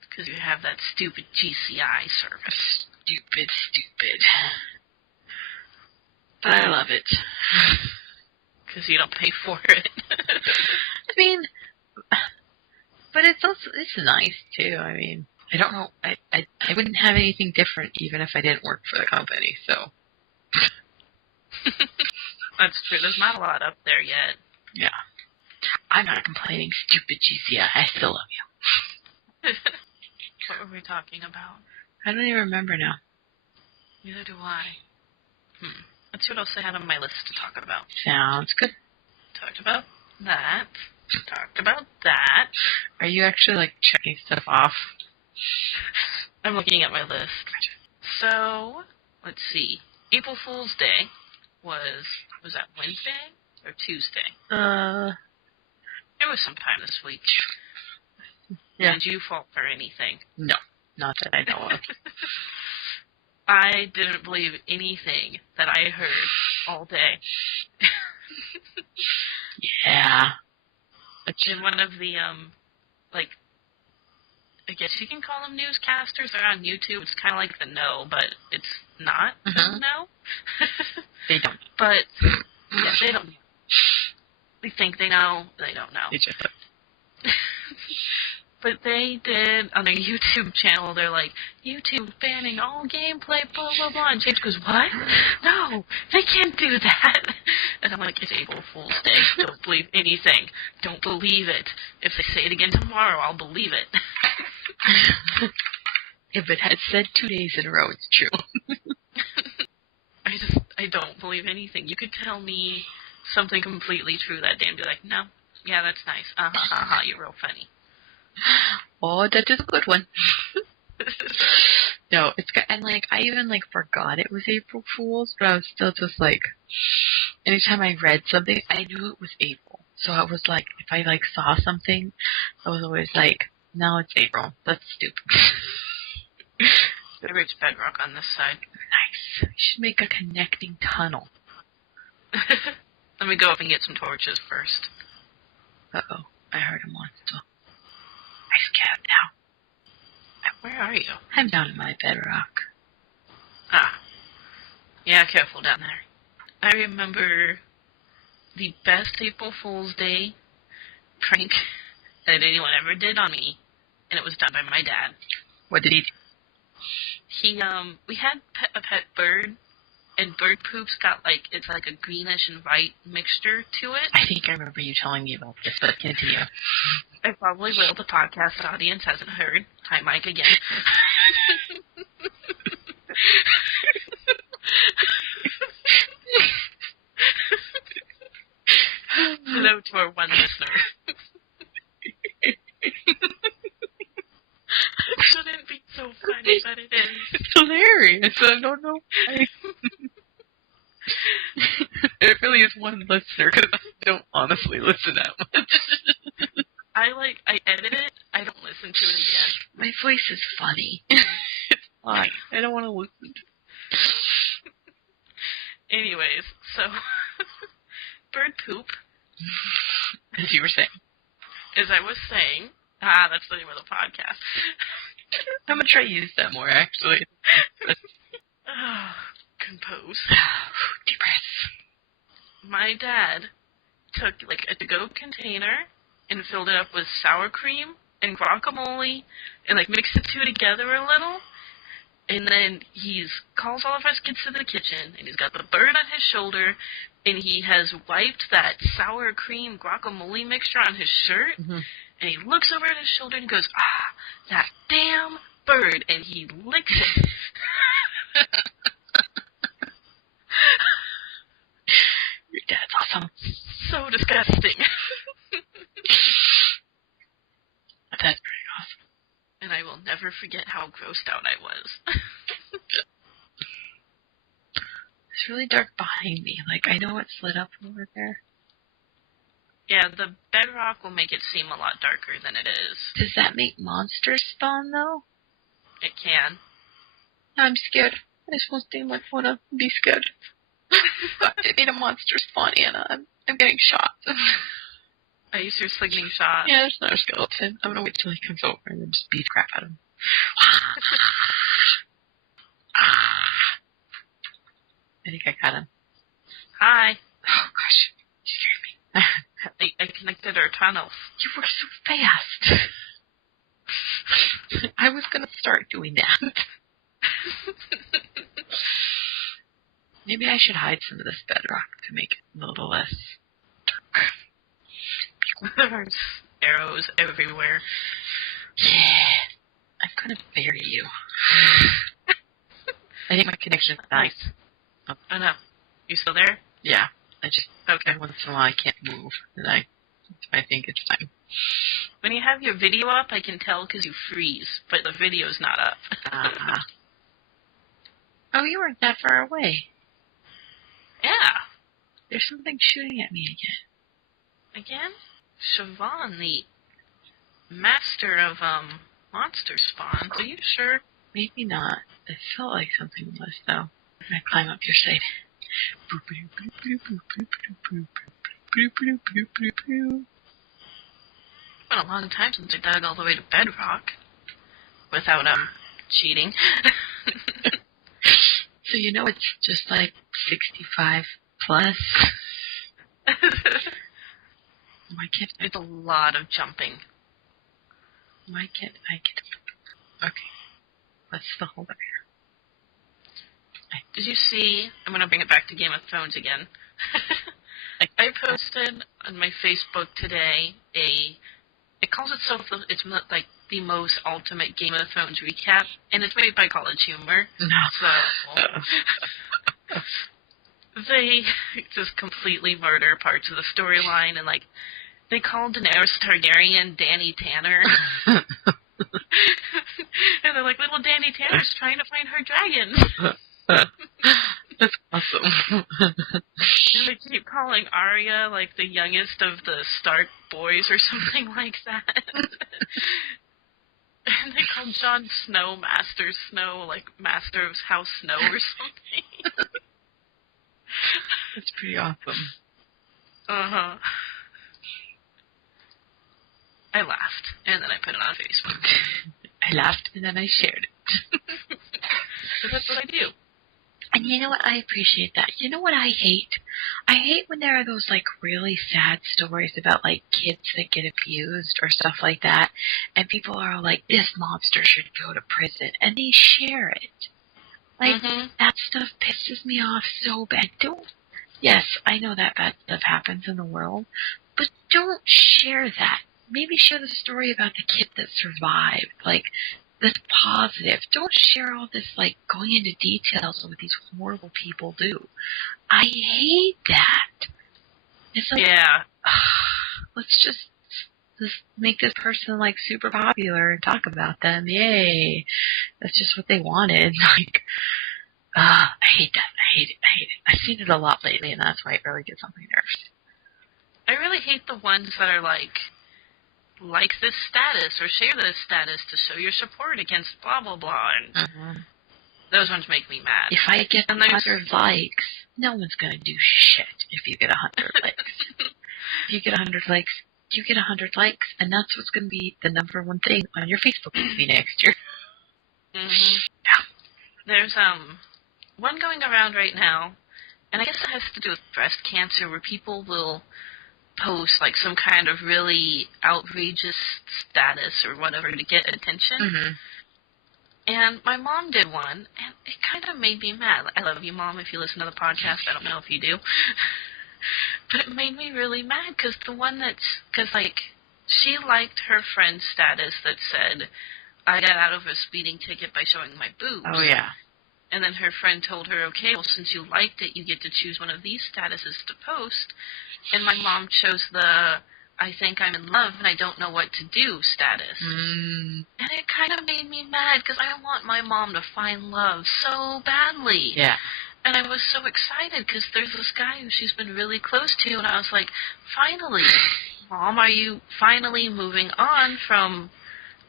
Because you have that stupid GCI service. Stupid. But I love it. Because you don't pay for it. I mean, but it's nice too. I mean, I don't know. I wouldn't have anything different even if I didn't work for the company. So That's true. There's not a lot up there yet. yeah, I'm not complaining. Stupid GCI. I still love you. What were we talking about? I don't even remember now. Neither do I. Let's see what else I had on my list to talk about. Sounds good. Talked about that. Talked about that. Are you actually like checking stuff off? I'm looking at my list. So, let's see. April Fool's Day was that Wednesday or Tuesday? It was sometime this week. Yeah. Did you fall for anything? No, not that I know of. I didn't believe anything that I heard all day. Yeah. In one of the, like, I guess you can call them newscasters. They're on YouTube. It's kind of like The Know, but it's not The Know. They don't. But, yeah, they don't know. They think they know. They don't know. They just But they did, on their YouTube channel, they're like, YouTube banning all gameplay, blah, blah, blah. And James goes, what? No, they can't do that. And I'm like, it's April Fool's Day. Don't believe anything. Don't believe it. If they say it again tomorrow, I'll believe it. If it had said 2 days in a row, it's true. I don't believe anything. You could tell me something completely true that day and be like, no, yeah, that's nice. You're real funny. Oh, that is a good one. No, it's good. And, like, I even, like, forgot it was April Fool's, but I was still just, like, anytime I read something, I knew it was April. So I was like, if I, like, saw something, I was always like, no, it's April. That's stupid. I reached bedrock on this side. Nice. We should make a connecting tunnel. Let me go up and get some torches first. Uh-oh. I heard a monster. I'm scared now. Where are you? I'm down in my bedrock. Ah. Yeah, careful down there. I remember the best April Fool's Day prank that anyone ever did on me, and it was done by my dad. What did he do? We had a pet bird, and bird poop's got, like, it's like a greenish and white mixture to it. I think I remember you telling me about this, but continue. I probably will. The podcast audience hasn't heard. Hi, Mike, again. Hello to our one listener. It shouldn't be so funny, but it is. It's hilarious. I don't know why. It really is one listener, because I don't honestly listen that much. I edit it. I don't listen to it again. My voice is funny. It's fine. I don't want to listen to it. Anyways, so bird poop. As you were saying. As I was saying, that's the name of the podcast. I'm going to try to use that more, actually. Compose. Deep breaths. My dad took, like, a to-go container and filled it up with sour cream and guacamole and, like, mixed the two together a little. And then he calls all of us kids to the kitchen, and he's got the bird on his shoulder, and he has wiped that sour cream guacamole mixture on his shirt, and he looks over at his shoulder and goes, that damn bird, and he licks it. Your dad's awesome. So disgusting. That's pretty awesome. And I will never forget how grossed out I was. It's really dark behind me. Like, I know it's lit up over there. Yeah, the bedrock will make it seem a lot darker than it is. Does that make monsters spawn, though? It can. I'm scared. I just want to be scared. It made a monster spawn, Anna. I'm getting shot. Are you seriously getting shot? Yeah, there's another skeleton. I'm gonna wait till he comes over and then just beat the crap out of him. I think I got him. Hi. Oh, gosh. You scared me. I connected our tunnels. You were so fast. I was gonna start doing that. Maybe I should hide some of this bedrock to make it a little less dark. There's arrows everywhere. Yeah. I'm gonna bury you. I think my connection's nice. Oh. I know. You still there? Yeah. I just, okay. Once in a while I can't move, and I think it's time. When you have your video up, I can tell because you freeze, but the video's not up. Oh, you weren't that far away. Yeah. There's something shooting at me again. Again? Zsivon, the master of, monster spawns. Are you sure? Maybe not. It felt like something was, though. I'm gonna climb up your side. It's been a long time since I dug all the way to bedrock. Without, cheating. So you know it's just like 65 plus? Why can't It's a lot of jumping. Why can't I get... Okay. Let's still hold up here. Did you see... I'm going to bring it back to Game of Thrones again. I posted on my Facebook today it calls itself, it's like the most ultimate Game of Thrones recap, and it's made by College Humor. No. So, they just completely murder parts of the storyline, and, like, they called Daenerys Targaryen Danny Tanner. And they're like, little Well, Danny Tanner's trying to find her dragon. That's awesome. And they keep calling Arya, like, the youngest of the Stark boys or something like that. And they call Jon Snow Master Snow, like, Master of House Snow or something. That's pretty awesome. Uh-huh. I laughed, and then I put it on Facebook. I laughed, and then I shared it. So that's what I do. And you know what? I appreciate that. You know what I hate? I hate when there are those, like, really sad stories about, like, kids that get abused or stuff like that, and people are like, this monster should go to prison, and they share it. Like, that stuff pisses me off so bad. Yes, I know that bad stuff happens in the world, but don't share that. Maybe share the story about the kid that survived. Like, that's positive. Don't share all this, like, going into details of what these horrible people do. I hate that. It's like, yeah. Let's just make this person, like, super popular and talk about them. Yay. That's just what they wanted. Like, I hate that. I hate it. I've seen it a lot lately, and that's why it really gets on my nerves. I really hate the ones that are like this status or share this status to show your support against blah, blah, blah. And those ones make me mad. If I get 100 likes, no one's going to do shit if you get 100 likes. If you get 100 likes, you get 100 likes, and that's what's going to be the number one thing on your Facebook feed next year. Yeah. There's one going around right now, and I guess it has to do with breast cancer, where people will post like some kind of really outrageous status or whatever to get attention. And my mom did one, and it kind of made me mad. I love you, Mom, if you listen to the podcast. I don't know if you do. But it made me really mad, because she liked her friend's status that said, I got out of a speeding ticket by showing my boobs. Oh, yeah. And then her friend told her, okay, well, since you liked it, you get to choose one of these statuses to post. And my mom chose the, I think I'm in love and I don't know what to do status. And it kind of made me mad, because I want my mom to find love so badly. Yeah. And I was so excited, because there's this guy who she's been really close to, and I was like, finally, Mom, are you finally moving on from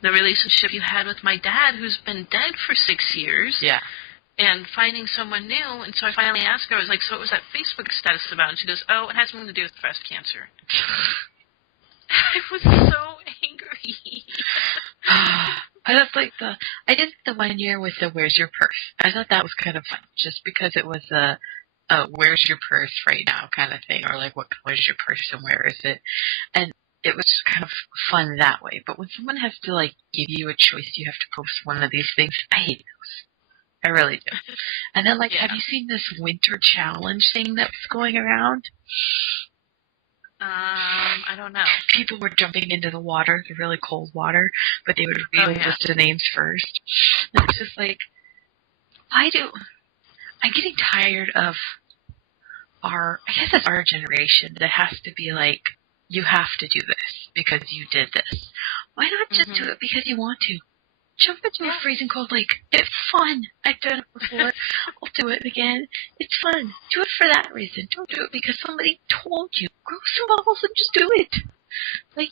the relationship you had with my dad, who's been dead for 6 years? Yeah. And finding someone new. And so I finally asked her, I was like, so what was that Facebook status about? And she goes, oh, it has something to do with breast cancer. I was so angry. I did the 1 year with the Where's Your Purse. I thought that was kind of fun, just because it was a Where's Your Purse right now kind of thing, or like, what color is your purse and where is it? And it was kind of fun that way. But when someone has to, like, give you a choice, you have to post one of these things, I hate those. I really do. And then, like, have you seen this winter challenge thing that's going around? I don't know. People were jumping into the water, the really cold water, but they would read the list of names first. And it's just like, I'm getting tired of I guess it's our generation that has to be like, you have to do this because you did this. Why not just do it because you want to? Jump into a freezing cold lake. It's fun. I've done it before. I'll do it again. It's fun. Do it for that reason. Don't do it because somebody told you. Grow some balls and just do it. Like,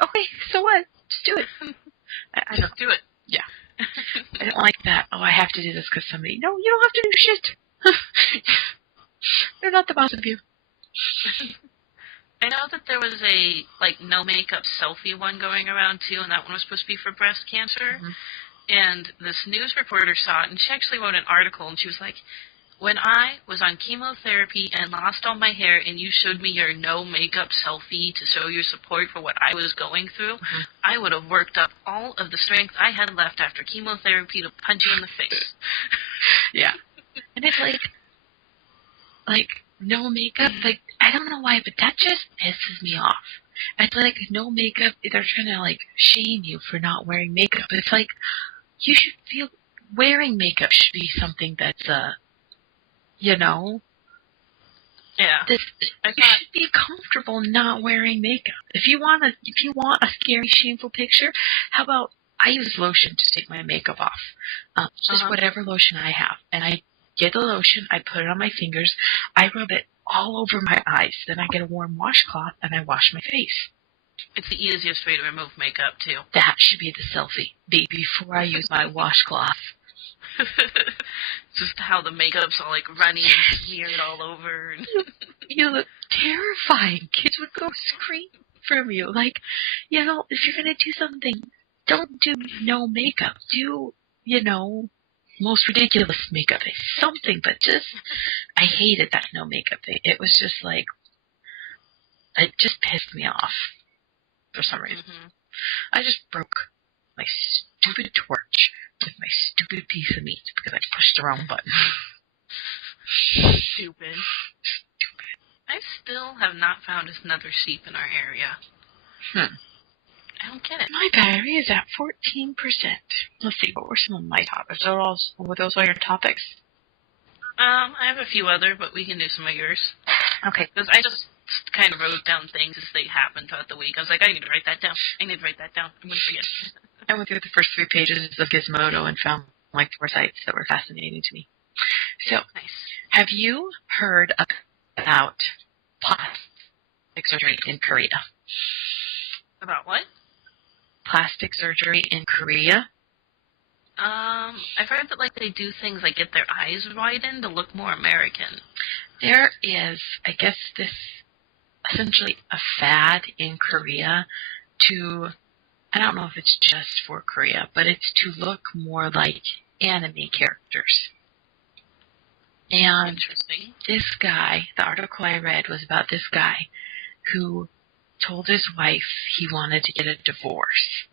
okay, so what? Just do it. I don't do it. Yeah. I don't like that. Oh, I have to do this because somebody. No, you don't have to do shit. They're not the boss of you. I know that there was a, like, no makeup selfie one going around, too, and that one was supposed to be for breast cancer. And this news reporter saw it, and she actually wrote an article, and she was like, when I was on chemotherapy and lost all my hair, and you showed me your no makeup selfie to show your support for what I was going through, I would have worked up all of the strength I had left after chemotherapy to punch you in the face. Yeah. And it's like, no makeup, like, I don't know why, but that just pisses me off. It's like, no makeup, they're trying to, like, shame you for not wearing makeup. It's like, you should feel, wearing makeup should be something that's, you know? Yeah. You should be comfortable not wearing makeup. If you want a scary, shameful picture, how about I use lotion to take my makeup off. Just whatever lotion I have. And I get the lotion, I put it on my fingers, I rub it all over my eyes. Then I get a warm washcloth and I wash my face. It's the easiest way to remove makeup, too. That should be the selfie. Before I use my washcloth. Just how the makeup's all, like, runny and smeared all over. You look terrifying. Kids would go scream from you. Like, you know, if you're going to do something, don't do no makeup. Do, you know, most ridiculous makeup. Something, but just, I hated that no makeup thing. It was just like, it just pissed me off for some reason. Mm-hmm. I just broke my stupid torch with my stupid piece of meat because I pushed the wrong button. Stupid. I still have not found another sheep in our area. I don't get it. My battery is at 14%. Let's see, what were some of my topics? Were those all your topics? I have a few other, but we can do some of yours. Okay. Because I just kind of wrote down things as they happened throughout the week. I was like, I need to write that down. I'm going to forget. I went through the first 3 pages of Gizmodo and found like 4 sites that were fascinating to me. So, nice. Have you heard about plastic surgery in Korea? About what? Plastic surgery in Korea? I've heard that like they do things like get their eyes widened to look more American. There is, I guess, this essentially a fad in Korea to, I don't know if it's just for Korea, but it's to look more like anime characters. And this guy, the article I read was about this guy who told his wife he wanted to get a divorce.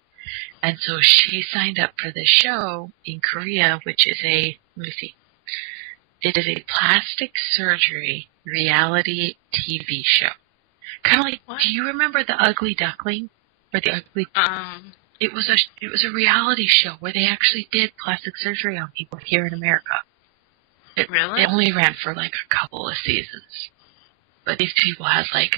And so she signed up for this show in Korea, which is it is a plastic surgery reality TV show. Kind of like, what? Do you remember The Ugly Duckling? Or The Ugly... It was a reality show where they actually did plastic surgery on people here in America. Really? It only ran for like a couple of seasons. But these people had like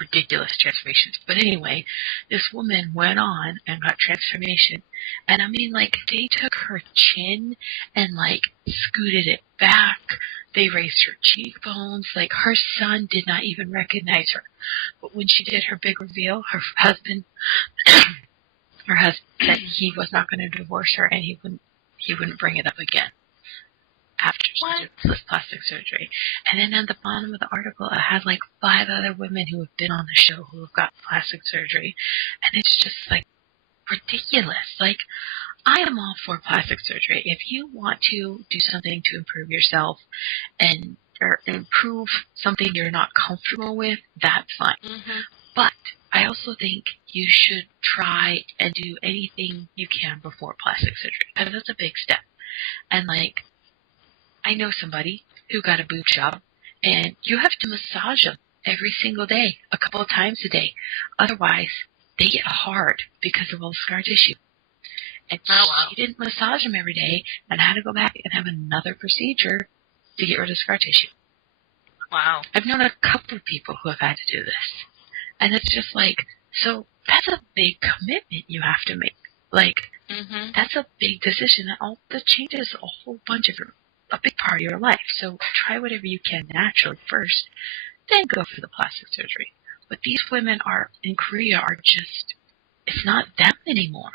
ridiculous transformations. But anyway, this woman went on and got transformation. And I mean, like, they took her chin and like scooted it back. They raised her cheekbones. Like, her son did not even recognize her. But when she did her big reveal, her husband said he was not going to divorce her and he wouldn't bring it up again after she did this plastic surgery. And then at the bottom of the article, it had like 5 other women who have been on the show who have got plastic surgery. And it's just like ridiculous. Like, I am all for plastic surgery. If you want to do something to improve yourself or improve something you're not comfortable with, that's fine. Mm-hmm. But I also think you should try and do anything you can before plastic surgery, because that's a big step. And like, I know somebody who got a boob job, and you have to massage them every single day, a couple of times a day. Otherwise, they get hard because of all the scar tissue. And she didn't massage them every day and had to go back and have another procedure to get rid of scar tissue. Wow. I've known a couple of people who have had to do this. And it's just like, so that's a big commitment you have to make. Like, that's a big decision that changes a whole bunch of a big part of your life. So try whatever you can naturally first, then go for the plastic surgery. But these women in Korea are just, it's not them anymore.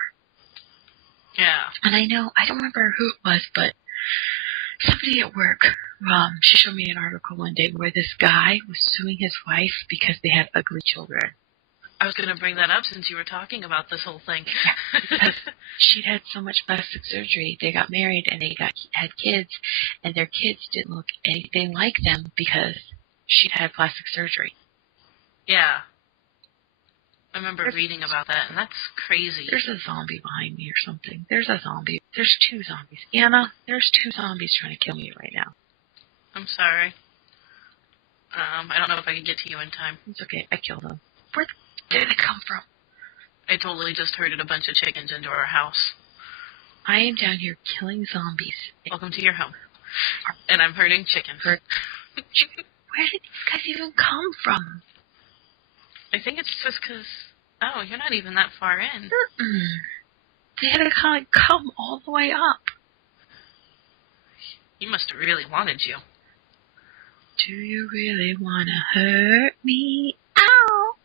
Yeah. And I don't remember who it was, but somebody at work, she showed me an article one day where this guy was suing his wife because they had ugly children. I was going to bring that up since you were talking about this whole thing. Because she'd had so much plastic surgery. They got married and they had kids, and their kids didn't look anything like them because she'd had plastic surgery. Yeah. I remember reading about that, and that's crazy. There's a zombie behind me or something. There's a zombie. There's 2 zombies. Anna, there's 2 zombies trying to kill me right now. I'm sorry. I don't know if I can get to you in time. It's okay. I killed them. Where did it come from? I totally just herded a bunch of chickens into our house. I am down here killing zombies. Welcome to your home. And I'm herding chickens. Where did these guys even come from? I think it's just because... Oh, you're not even that far in. They had to kind of come all the way up. He must have really wanted you. Do you really want to hurt me? Ow!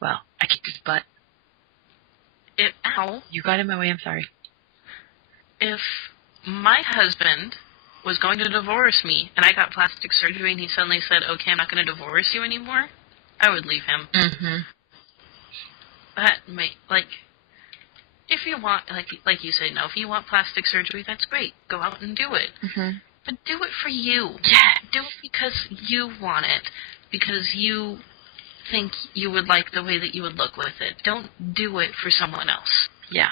Well, I kicked his butt. Ow. You got in my way, I'm sorry. If my husband was going to divorce me and I got plastic surgery and he suddenly said, okay, I'm not going to divorce you anymore, I would leave him. Mm-hmm. That if you want, like you say, no, if you want plastic surgery, that's great. Go out and do it. Mm-hmm. But do it for you. Yeah. Do it because you want it. Because you think you would like the way that you would look with it. Don't do it for someone else. Yeah.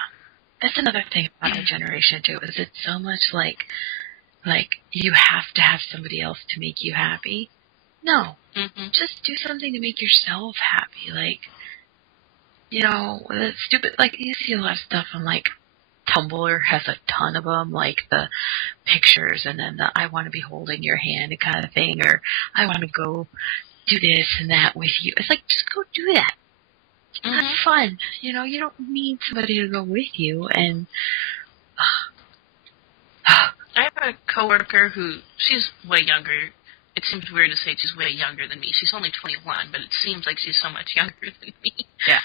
That's another thing about our generation, too, is it's so much like you have to have somebody else to make you happy. No. Mm-hmm. Just do something to make yourself happy. Like, you know, it's stupid. Like, you see a lot of stuff on, like, Tumblr has a ton of them, like the pictures and then the I want to be holding your hand kind of thing, or I want to go do this and that with you. It's like, just go do that. Mm-hmm. Have fun. You know, you don't need somebody to go with you. And I have a coworker who, she's way younger. It seems weird to say she's way younger than me. She's only 21, but it seems like she's so much younger than me. Yeah.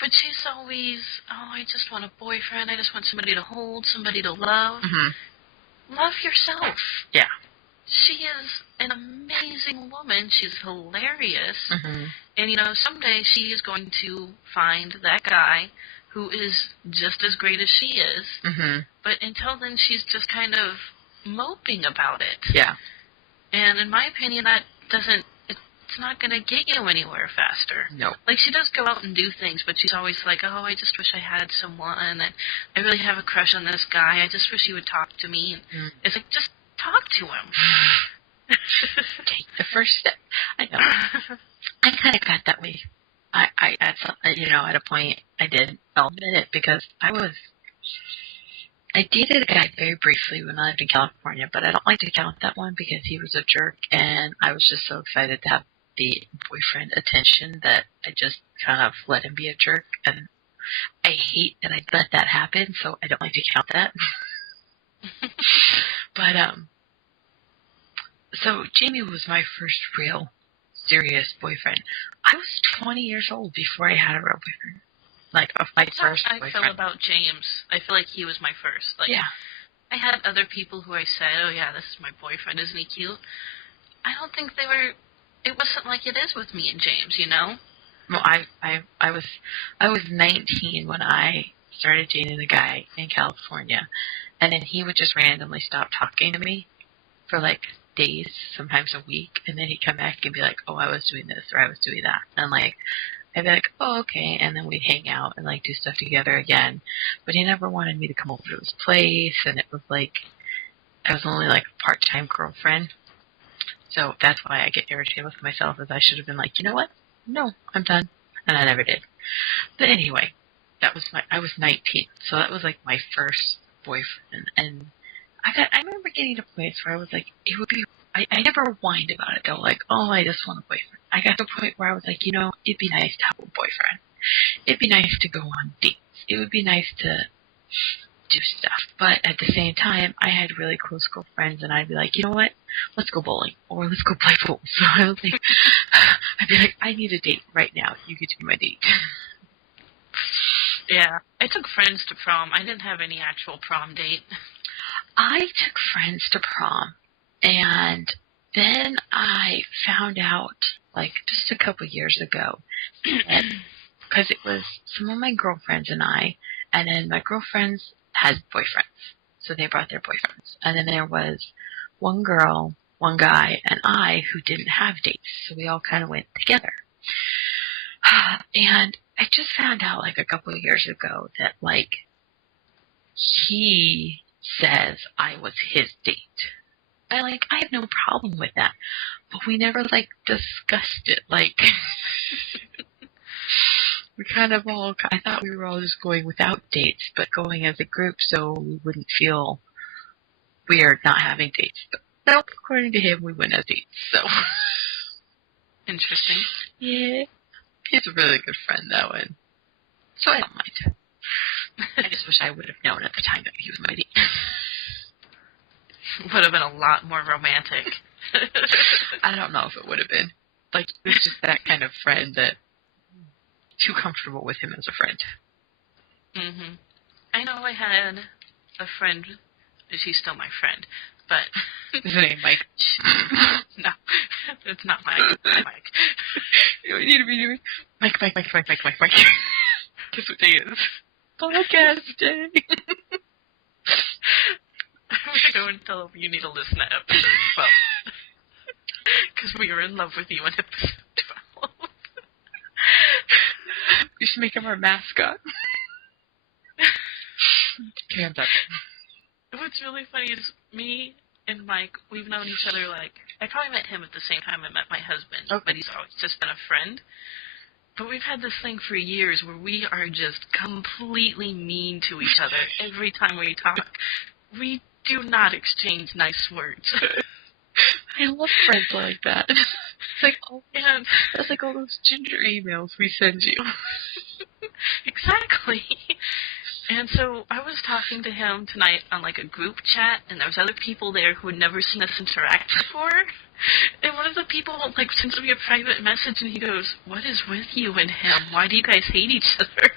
But she's always, I just want a boyfriend. I just want somebody to hold, somebody to love. Mm-hmm. Love yourself. Yeah. She is an amazing woman. She's hilarious. Mm-hmm. And, you know, someday she is going to find that guy who is just as great as she is. Mm-hmm. But until then, she's just kind of moping about it. Yeah. And in my opinion, that doesn't, it's not going to get you anywhere faster. No. Like, she does go out and do things, but she's always like, oh, I just wish I had someone, and I really have a crush on this guy. I just wish he would talk to me. And it's like, just talk to him. Take the first step. I know. I kind of got that way. At a point, I'll admit it, because I dated a guy very briefly when I lived in California, but I don't like to count that one because he was a jerk, and I was just so excited to have the boyfriend attention that I just kind of let him be a jerk, and I hate that I let that happen, so I don't like to count that. But, so Jamie was my first real serious boyfriend. I was 20 years old before I had a real boyfriend. Like, my first boyfriend. I feel about James. I feel like he was my first. Like, yeah. I had other people who I said, oh yeah, this is my boyfriend, isn't he cute? I don't think they were, it wasn't like it is with me and James, you know? Well, I was 19 when I started dating a guy in California, and then he would just randomly stop talking to me for like days, sometimes a week, and then he'd come back and be like, oh, I was doing this or I was doing that, and like I'd be like, oh, okay, and then we'd hang out and like do stuff together again, but he never wanted me to come over to his place, and it was like I was only like a part-time girlfriend, so that's why I get irritated with myself, as I should have been like, you know what? No, I'm done. And I never did. But anyway, I was 19, so that was like my first boyfriend. And I remember getting to points where I was like, it would be, I never whined about it though, like, oh, I just want a boyfriend. I got to a point where I was like, you know, it'd be nice to have a boyfriend. It'd be nice to go on dates. It would be nice to do stuff. But at the same time, I had really close girlfriends, and I'd be like, you know what? Let's go bowling, or let's go play pool. So I was like, I'd be like, I need a date right now. You get to be my date. Yeah. I took friends to prom. I didn't have any actual prom date. I took friends to prom, and then I found out, like, just a couple years ago, because it was some of my girlfriends and I, and then my girlfriends had boyfriends, so they brought their boyfriends. And then there was one girl, one guy, and I who didn't have dates, so we all kind of went together. And I just found out, like, a couple of years ago that, like, he says I was his date. And, like, I have no problem with that, but we never, like, discussed it, like... We kind of all, I thought we were all just going without dates, but going as a group so we wouldn't feel weird not having dates. But nope, according to him, we went as dates, so. Interesting. Yeah. He's a really good friend, though, and so I don't mind. I just wish I would have known at the time that he was my date. Would have been a lot more romantic. I don't know if it would have been. Like, he was just that kind of friend that too comfortable with him as a friend. Mm-hmm. I know I had a friend, she's still my friend, but... Is her name Mike? No, it's not Mike. It's Mike. You know what you need to be doing? Mike. Guess what day it is? Podcast day. I'm going to go and tell him you need to listen to episode 12. Because we were in love with you in episode 12. We should make him our mascot. Okay, I'm done. What's really funny is me and Mike, we've known each other, like, I probably met him at the same time I met my husband, okay. But he's always just been a friend. But we've had this thing for years where we are just completely mean to each other every time we talk. We do not exchange nice words. I love friends like that. It's like, oh, man, that's like all those ginger emails we send you. Exactly. And so I was talking to him tonight on, like, a group chat, and there was other people there who had never seen us interact before. And one of the people, like, sends me a private message, and he goes, "What is with you and him? Why do you guys hate each other?"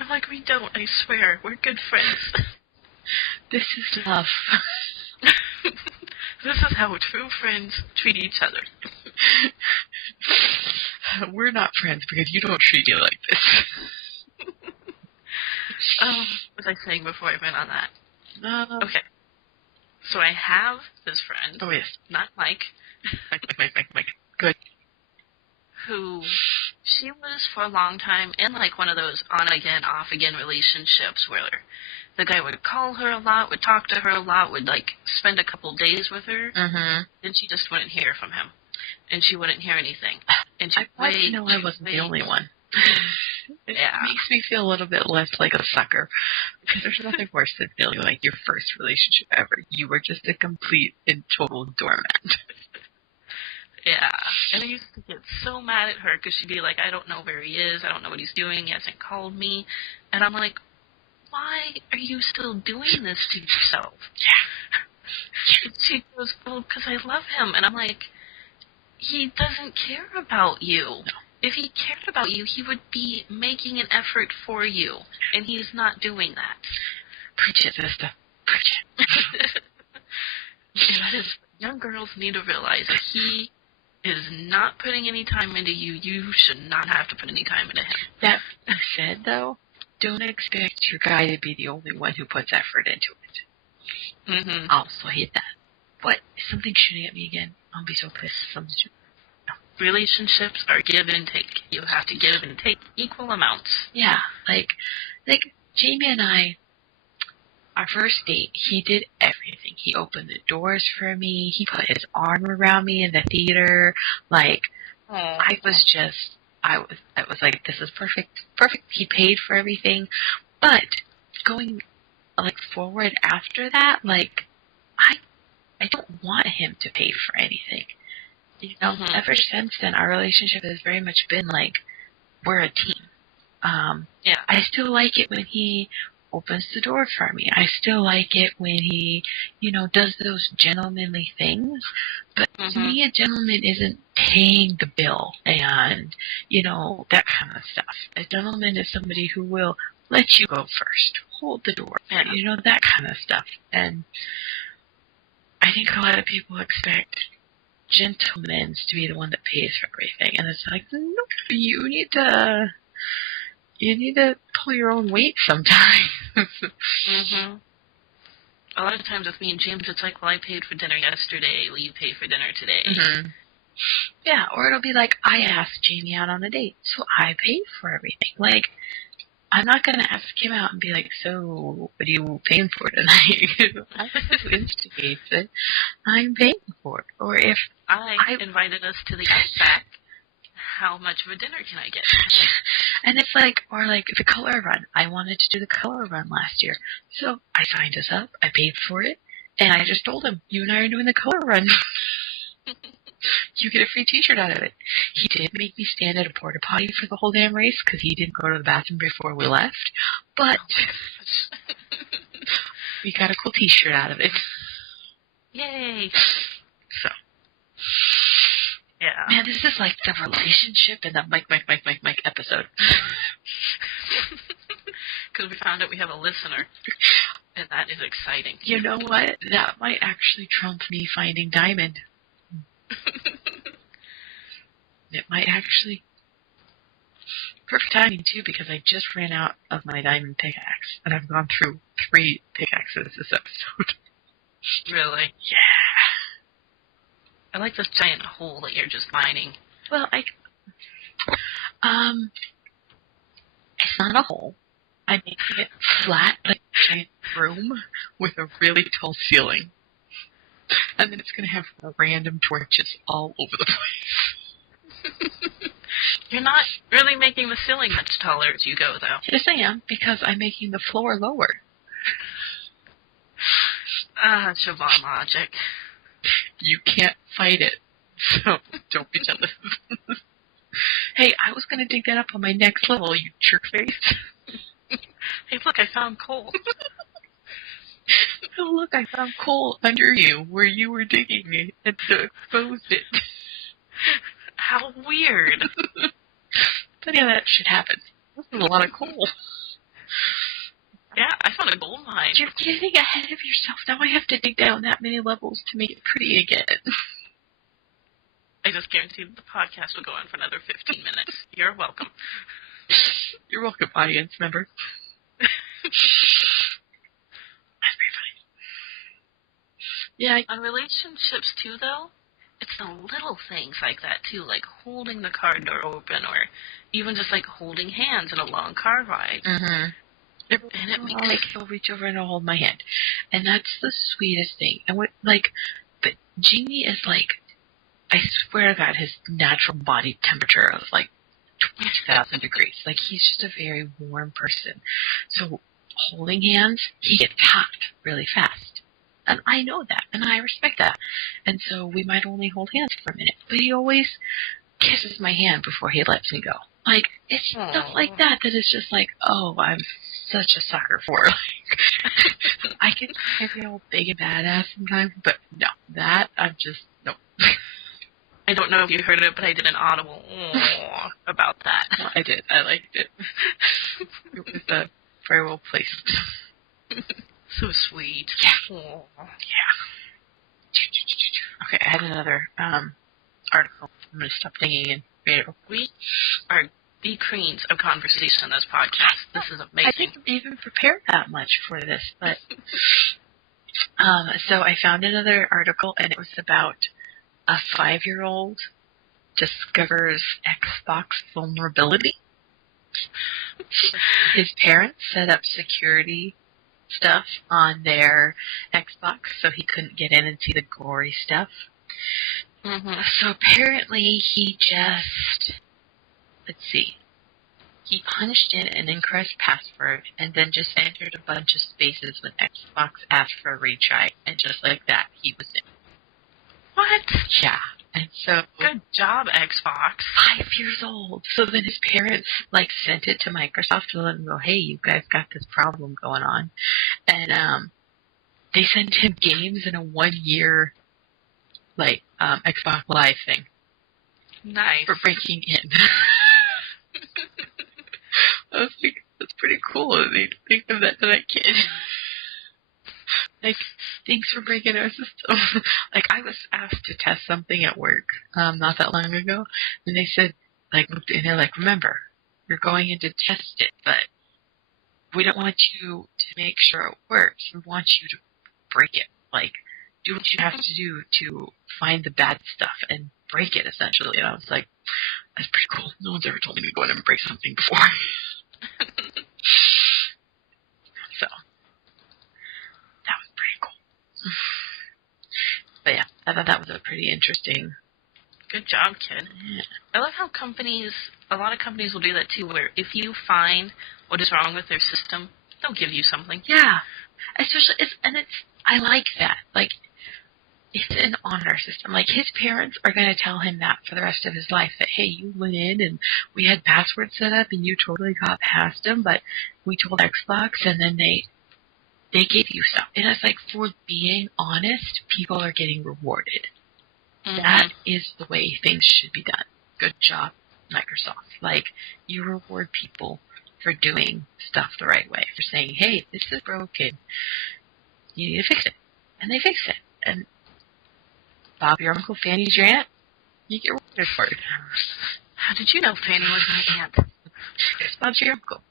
I'm like, "We don't, I swear. We're good friends." This is love. This is how true friends treat each other. We're not friends because you don't treat me like this. What was I saying before I went on that? Okay. So I have this friend. Oh, yes. Not Mike. Mike. Good. Who, she was for a long time in, like, one of those on-again, off-again relationships where the guy would call her a lot, would talk to her a lot, would, like, spend a couple days with her. Mm-hmm. Then she just wouldn't hear from him. And she wouldn't hear anything. And I wasn't the only one. It makes me feel a little bit less like a sucker. Because there's nothing worse than feeling like your first relationship ever. You were just a complete and total doormat. Yeah. And I used to get so mad at her because she'd be like, "I don't know where he is. I don't know what he's doing. He hasn't called me." And I'm like, "Why are you still doing this to yourself?" Yeah. She goes, "Well, because I love him." And I'm like, "He doesn't care about you. No. If he cared about you, he would be making an effort for you, and he's not doing that." Preach it, sister. Preach it. That is, young girls need to realize that he is not putting any time into you. You should not have to put any time into him. That said, though, don't expect your guy to be the only one who puts effort into it. Mm-hmm. I also hate that. What? Is something shooting at me again? I'll be so pissed if something's shooting. Relationships are give and take. You have to give and take equal amounts. Yeah, like Jamie and I, our first date, he did everything. He opened the doors for me. He put his arm around me in the theater. Like, I was like, this is perfect. He paid for everything. But going, like, forward after that, like, I don't want him to pay for anything. You know, ever since then, our relationship has very much been like, we're a team. Yeah. I still like it when he opens the door for me. I still like it when he, does those gentlemanly things. But to me, a gentleman isn't paying the bill and, that kind of stuff. A gentleman is somebody who will let you go first, hold the door, that kind of stuff. And I think a lot of people expect gentlemen to be the one that pays for everything, and it's like, no, you need to pull your own weight sometimes. A lot of times with me and James, it's like, well, I paid for dinner yesterday. Will you pay for dinner today? Yeah, or it'll be like, I asked Jamie out on a date, so I paid for everything. Like, I'm not going to ask him out and be like, so what are you paying for tonight? I'm the one who instigates it. I'm paying for it. Or if I invited us to the Outback, how much of a dinner can I get? And it's like, or like the color run. I wanted to do the color run last year. So I signed us up, I paid for it, and I just told him, you and I are doing the color run. You get a free t-shirt out of it. He did make me stand at a porta potty for the whole damn race because he didn't go to the bathroom before we left. But we got a cool t-shirt out of it. Yay! So. Yeah. Man, this is like the relationship in the Mike episode. Because we found out we have a listener. And that is exciting. You know what? That might actually trump me finding Diamond. It might actually. Perfect timing, too, because I just ran out of my diamond pickaxe. And I've gone through 3 pickaxes this episode. Really? Yeah. I like this giant hole that you're just mining. Well, it's not a hole. I'm making it flat, like a giant room with a really tall ceiling. And then it's going to have random torches all over the place. You're not really making the ceiling much taller as you go, though. Yes, I am, because I'm making the floor lower. Zsivon logic. You can't fight it, so don't be jealous. Hey, I was going to dig that up on my next level, you jerkface. Hey, look, I found coal. Oh, look, I found coal under you where you were digging and so exposed it. How weird. But yeah, that shit happens. This is a lot of coal. Yeah, I found a gold mine. You're getting ahead of yourself. Now I have to dig down that many levels to make it pretty again. I just guaranteed the podcast will go on for another 15 minutes. You're welcome. You're welcome, audience member. That's pretty funny. Yeah. On relationships, too, though, it's the little things like that, too, like holding the car door open or even just, like, holding hands in a long car ride. Mm-hmm. And it makes... Like, he'll reach over and he'll hold my hand. And that's the sweetest thing. And what, like, but Jeannie is like, I swear to God, his natural body temperature is like 20,000 degrees. Like, he's just a very warm person. So, holding hands, he gets hot really fast. And I know that, and I respect that. And so, we might only hold hands for a minute. But he always kisses my hand before he lets me go. Like, it's stuff like that that is just like, oh, I'm such a sucker for. Like, I can be all big and badass sometimes, but no, that, I'm just, no. I don't know if you heard it, but I did an audible about that. Well, I did. I liked it. It was very well placed. So sweet. Yeah. Yeah. Okay, I had another article. I'm going to stop thinking and read it. We are the creams of conversation on this podcast. This is amazing. I didn't even prepare that much for this, but so I found another article, and it was about a 5-year-old discovers Xbox vulnerability. His parents set up security stuff on their Xbox so he couldn't get in and see the gory stuff. Mm-hmm. So apparently he just, let's see, he punched in an incorrect password and then just entered a bunch of spaces when Xbox asked for a retry, and just like that, he was in. What? Yeah. And so... Good job, Xbox. 5 years old. So then his parents, like, sent it to Microsoft to let him go, hey, you guys got this problem going on. And they sent him games in a 1-year, like, Xbox Live thing. Nice. For breaking in. I was thinking, that's pretty cool that they think of that to that kid. Like, thanks for breaking our system. Like, I was asked to test something at work not that long ago, and they said, like, and they're like, remember, you're going in to test it, but we don't want you to make sure it works. We want you to break it. Like, do what you have to do to find the bad stuff and break it, essentially. And I was like, that's pretty cool. No one's ever told me to go in and break something before. So, that was pretty cool. But yeah, I thought that was a pretty interesting. Good job, kid. Yeah. I love how a lot of companies will do that too, where if you find what is wrong with their system, they'll give you something. Yeah. Especially, I like that. Like, it's an honor system. Like, his parents are going to tell him that for the rest of his life, that, hey, you went in and we had passwords set up and you totally got past them, but we told Xbox and then they gave you stuff. And it's like, for being honest, people are getting rewarded. Mm-hmm. That is the way things should be done. Good job, Microsoft. Like, you reward people for doing stuff the right way, for saying, hey, this is broken. You need to fix it. And they fix it. And Bob, your Uncle, Fanny's your aunt, you get rewarded for it. How did you know Fanny was my aunt? Because Bob's your uncle.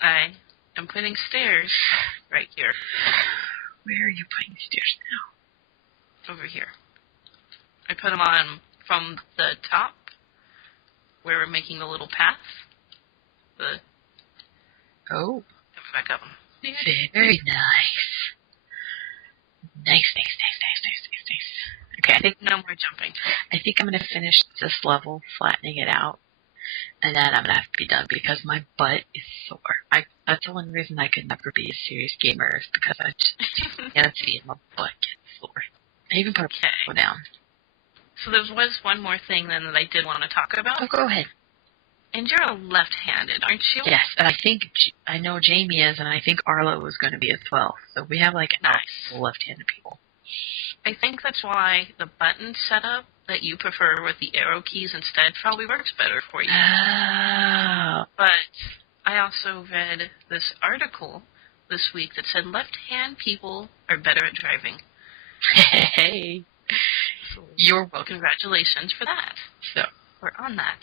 I am putting stairs right here. Where are you putting stairs now? Over here. I put them on from the top, where we're making the little path. Oh. Coming back up. Very nice. Nice. Okay, I think no more jumping. I think I'm going to finish this level, flattening it out, and then I'm going to have to be done because my butt is sore. That's the one reason I could never be a serious gamer, is because I just can't see it. My butt gets sore. I even put a down. So there was one more thing then that I did want to talk about. Oh, go ahead. And you're left-handed, aren't you? Yes, and I know Jamie is, and I think Arlo is going to be as well. So we have like nice left-handed people. I think that's why the button setup that you prefer with the arrow keys instead probably works better for you. Oh. But I also read this article this week that said left-hand people are better at driving. Hey. So, you're welcome. Congratulations for that. So we're on that.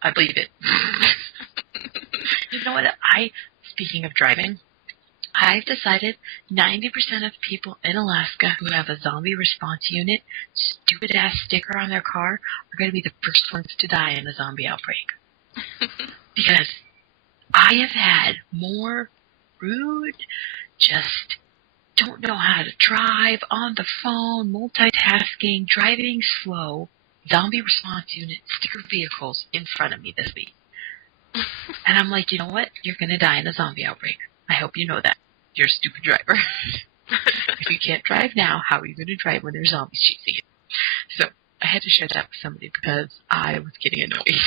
I believe it. You know what? Speaking of driving, I've decided 90% of people in Alaska who have a zombie response unit, stupid-ass sticker on their car, are going to be the first ones to die in a zombie outbreak. Because I have had more rude, just don't know how to drive, on the phone, multitasking, driving slow, zombie response unit sticker vehicles in front of me this week. And I'm like, you know what? You're going to die in a zombie outbreak. I hope you know that. You're a stupid driver. If you can't drive now, how are you going to drive when there's zombies chasing you? So I had to share that with somebody because I was getting annoyed.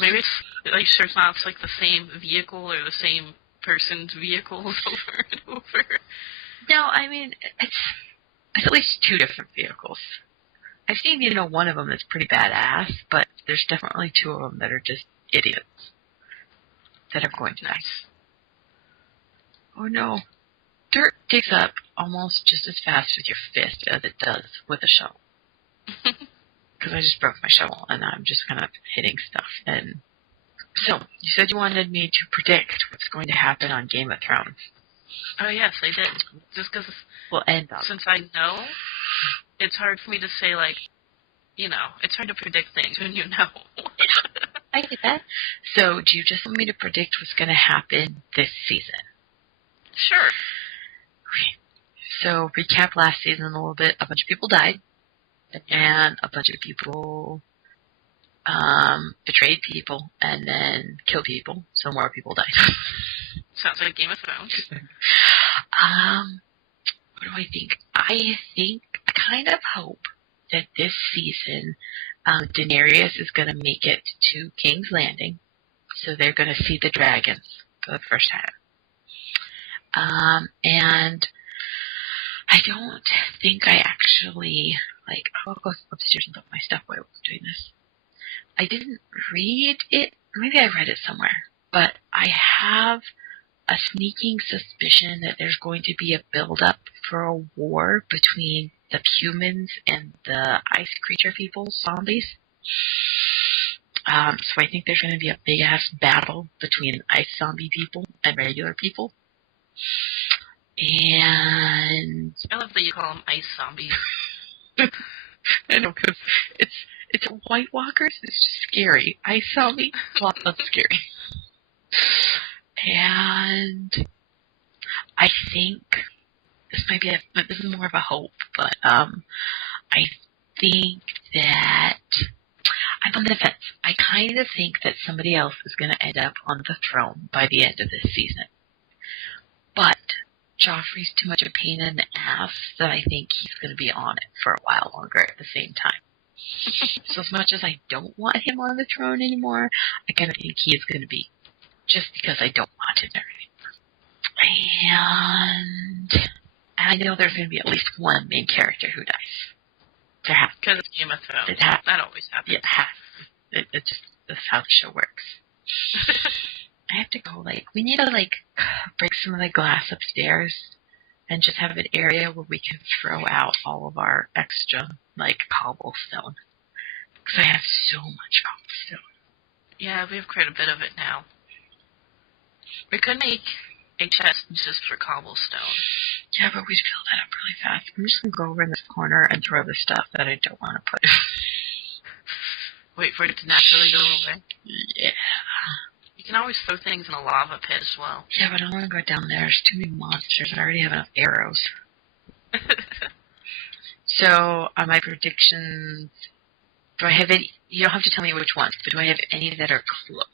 Maybe it's like sure it's not like the same vehicle or the same person's vehicles over and over. No, I mean, it's at least two different vehicles. I've seen, one of them that's pretty badass, but there's definitely two of them that are just idiots that are going to die. Oh no. Dirt digs up almost just as fast with your fist as it does with a shovel. Because I just broke my shovel and I'm just kind of hitting stuff. And so, you said you wanted me to predict what's going to happen on Game of Thrones. Oh yes, I did. Just because we'll end up. Since I know, it's hard for me to say, like, it's hard to predict things when you know. I get that. So, do you just want me to predict what's going to happen this season? Sure. Okay. So, recap last season a little bit. A bunch of people died. And a bunch of people betrayed people and then killed people. So, more people died. Sounds like Game of Thrones. What do I think? I kind of hope that this season, Daenerys is going to make it to King's Landing. So they're going to see the dragons for the first time. And I don't think I actually, I'll go upstairs and look at my stuff while I was doing this. I didn't read it. Maybe I read it somewhere. But I have a sneaking suspicion that there's going to be a build-up for a war between the humans and the ice creature people, zombies. So I think there's going to be a big-ass battle between ice zombie people and regular people. And I love that you call them ice zombies. I know, because it's White Walkers. It's just scary. Ice zombie, a lot less scary. And I think this is more of a hope, but I think that I'm on the fence. I kind of think that somebody else is going to end up on the throne by the end of this season. But Joffrey's too much of a pain in the ass that I think he's going to be on it for a while longer at the same time. So as much as I don't want him on the throne anymore, I kind of think he is going to be, just because I don't want him there anymore. And I know there's going to be at least one main character who dies. There has to. Because it's Game of Thrones. It has. That always happens. Yeah, it has. It just, that's how the show works. I have to go, we need to, break some of the glass upstairs and just have an area where we can throw out all of our extra, cobblestone. Because I have so much cobblestone. Yeah, we have quite a bit of it now. We could make a chest just for cobblestone. Yeah, but we'd fill that up really fast. I'm just going to go over in this corner and throw the stuff that I don't want to put. Wait for it to naturally go away. Yeah. You can always throw things in a lava pit as well. Yeah, but I don't want to go down there. There's too many monsters. I already have enough arrows. So, my predictions... Do I have any... You don't have to tell me which ones, but do I have any that are close?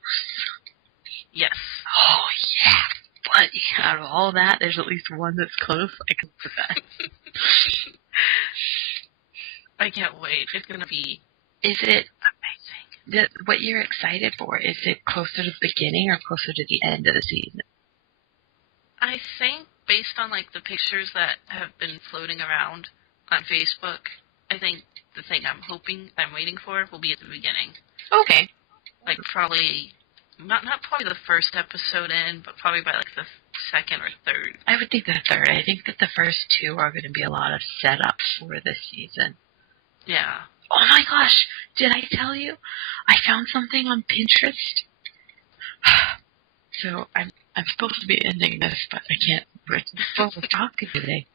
Yes. Oh, yeah. But out of all that, there's at least one that's close. I can put that. I can't wait. It's going to be... Is it... amazing. What you're excited for, is it closer to the beginning or closer to the end of the season? I think, based on, the pictures that have been floating around on Facebook, I think the thing I'm waiting for will be at the beginning. Okay. Probably... Not probably the first episode in, but probably by, the second or third. I would think the third. I think that the first two are going to be a lot of setup for this season. Yeah. Oh my gosh! Did I tell you? I found something on Pinterest. So I'm supposed to be ending this, but I can't. We're full of talking today.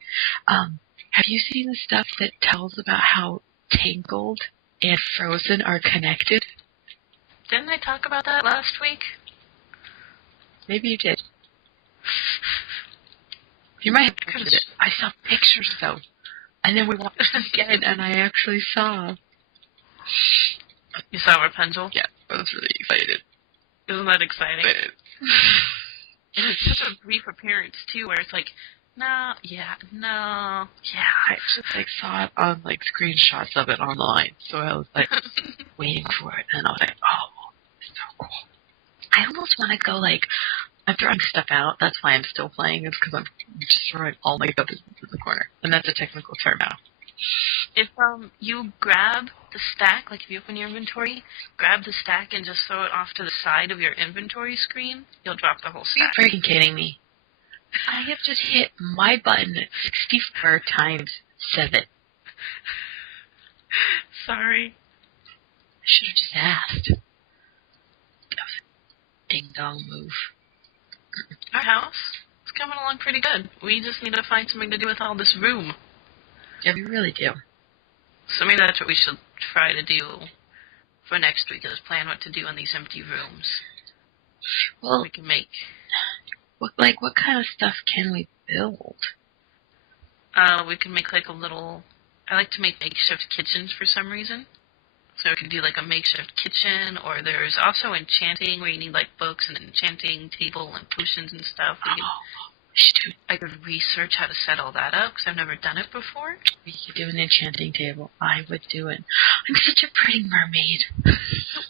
Have you seen the stuff that tells about how Tangled and Frozen are connected? Didn't I talk about that last week? Maybe you did. You might have covered it. I saw pictures, though. And then we watched it again, and I actually saw. You saw Rapunzel? Yeah, I was really excited. Isn't that exciting? And it's such a brief appearance, too, where it's no, yeah, no. Yeah, I just, saw it on, screenshots of it online. So I was, waiting for it, and I was oh, it's so cool. I almost want to go, I'm throwing stuff out. That's why I'm still playing, is because I'm just throwing all my stuff in the corner. And that's a technical term now. If you grab the stack, if you open your inventory, grab the stack and just throw it off to the side of your inventory screen, you'll drop the whole stack. Are you freaking kidding me? I have just hit my button 64 times 7. Sorry. I should have just asked. That was a ding-dong move. Our house is coming along pretty good. We just need to find something to do with all this room. Yeah, we really do. So maybe that's what we should try to do for next week, is plan what to do in these empty rooms. Well, we can make... What kind of stuff can we build? We can make, a little... I like to make makeshift kitchens for some reason. So we could do, a makeshift kitchen, or there's also enchanting, where you need, books and an enchanting table and potions and stuff. I could research how to set all that up, because I've never done it before. We could do an enchanting table. I would do it. I'm such a pretty mermaid. You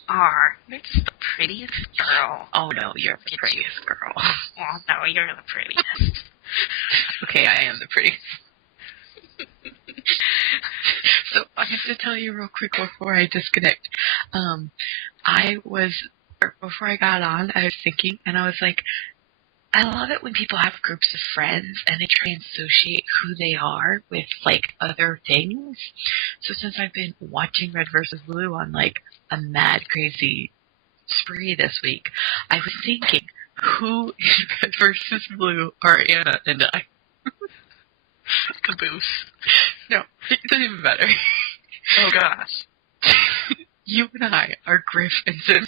are. You're just the prettiest girl. Oh, no, you're the prettiest girl. Oh, no, you're the prettiest. Okay, I am the prettiest. So, I have to tell you real quick before I disconnect. Before I got on, I was thinking, and I was I love it when people have groups of friends and they try and associate who they are with, other things. So since I've been watching Red vs. Blue on, a mad, crazy spree this week, I was thinking, who in Red vs. Blue are Anna and I? Caboose. No, it doesn't even matter. Oh, gosh. You and I are Griff and Sim.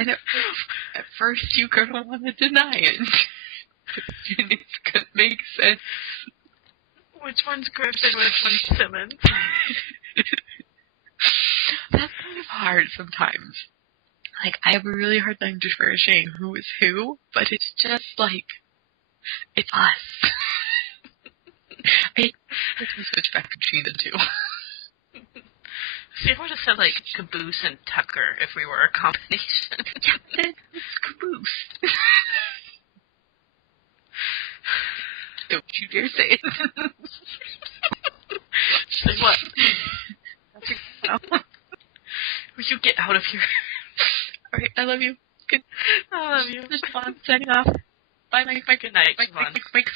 And at first you're going to want to deny it. And it's going to make sense. Which one's Griff and which one's Simmons? That's kind of hard sometimes. Like, I have a really hard time differentiating who is who, but it's just like, it's us. I think we switch back between the two. See, I would have said, like, Caboose and Tucker if we were a combination. Yeah, it's Caboose. Don't you dare say it. Say what? No. Would you get out of here? Alright, I love you. Good. I love you. This is Zsivon signing off. Bye, Mike. Good night, Mike, Zsivon. Mike.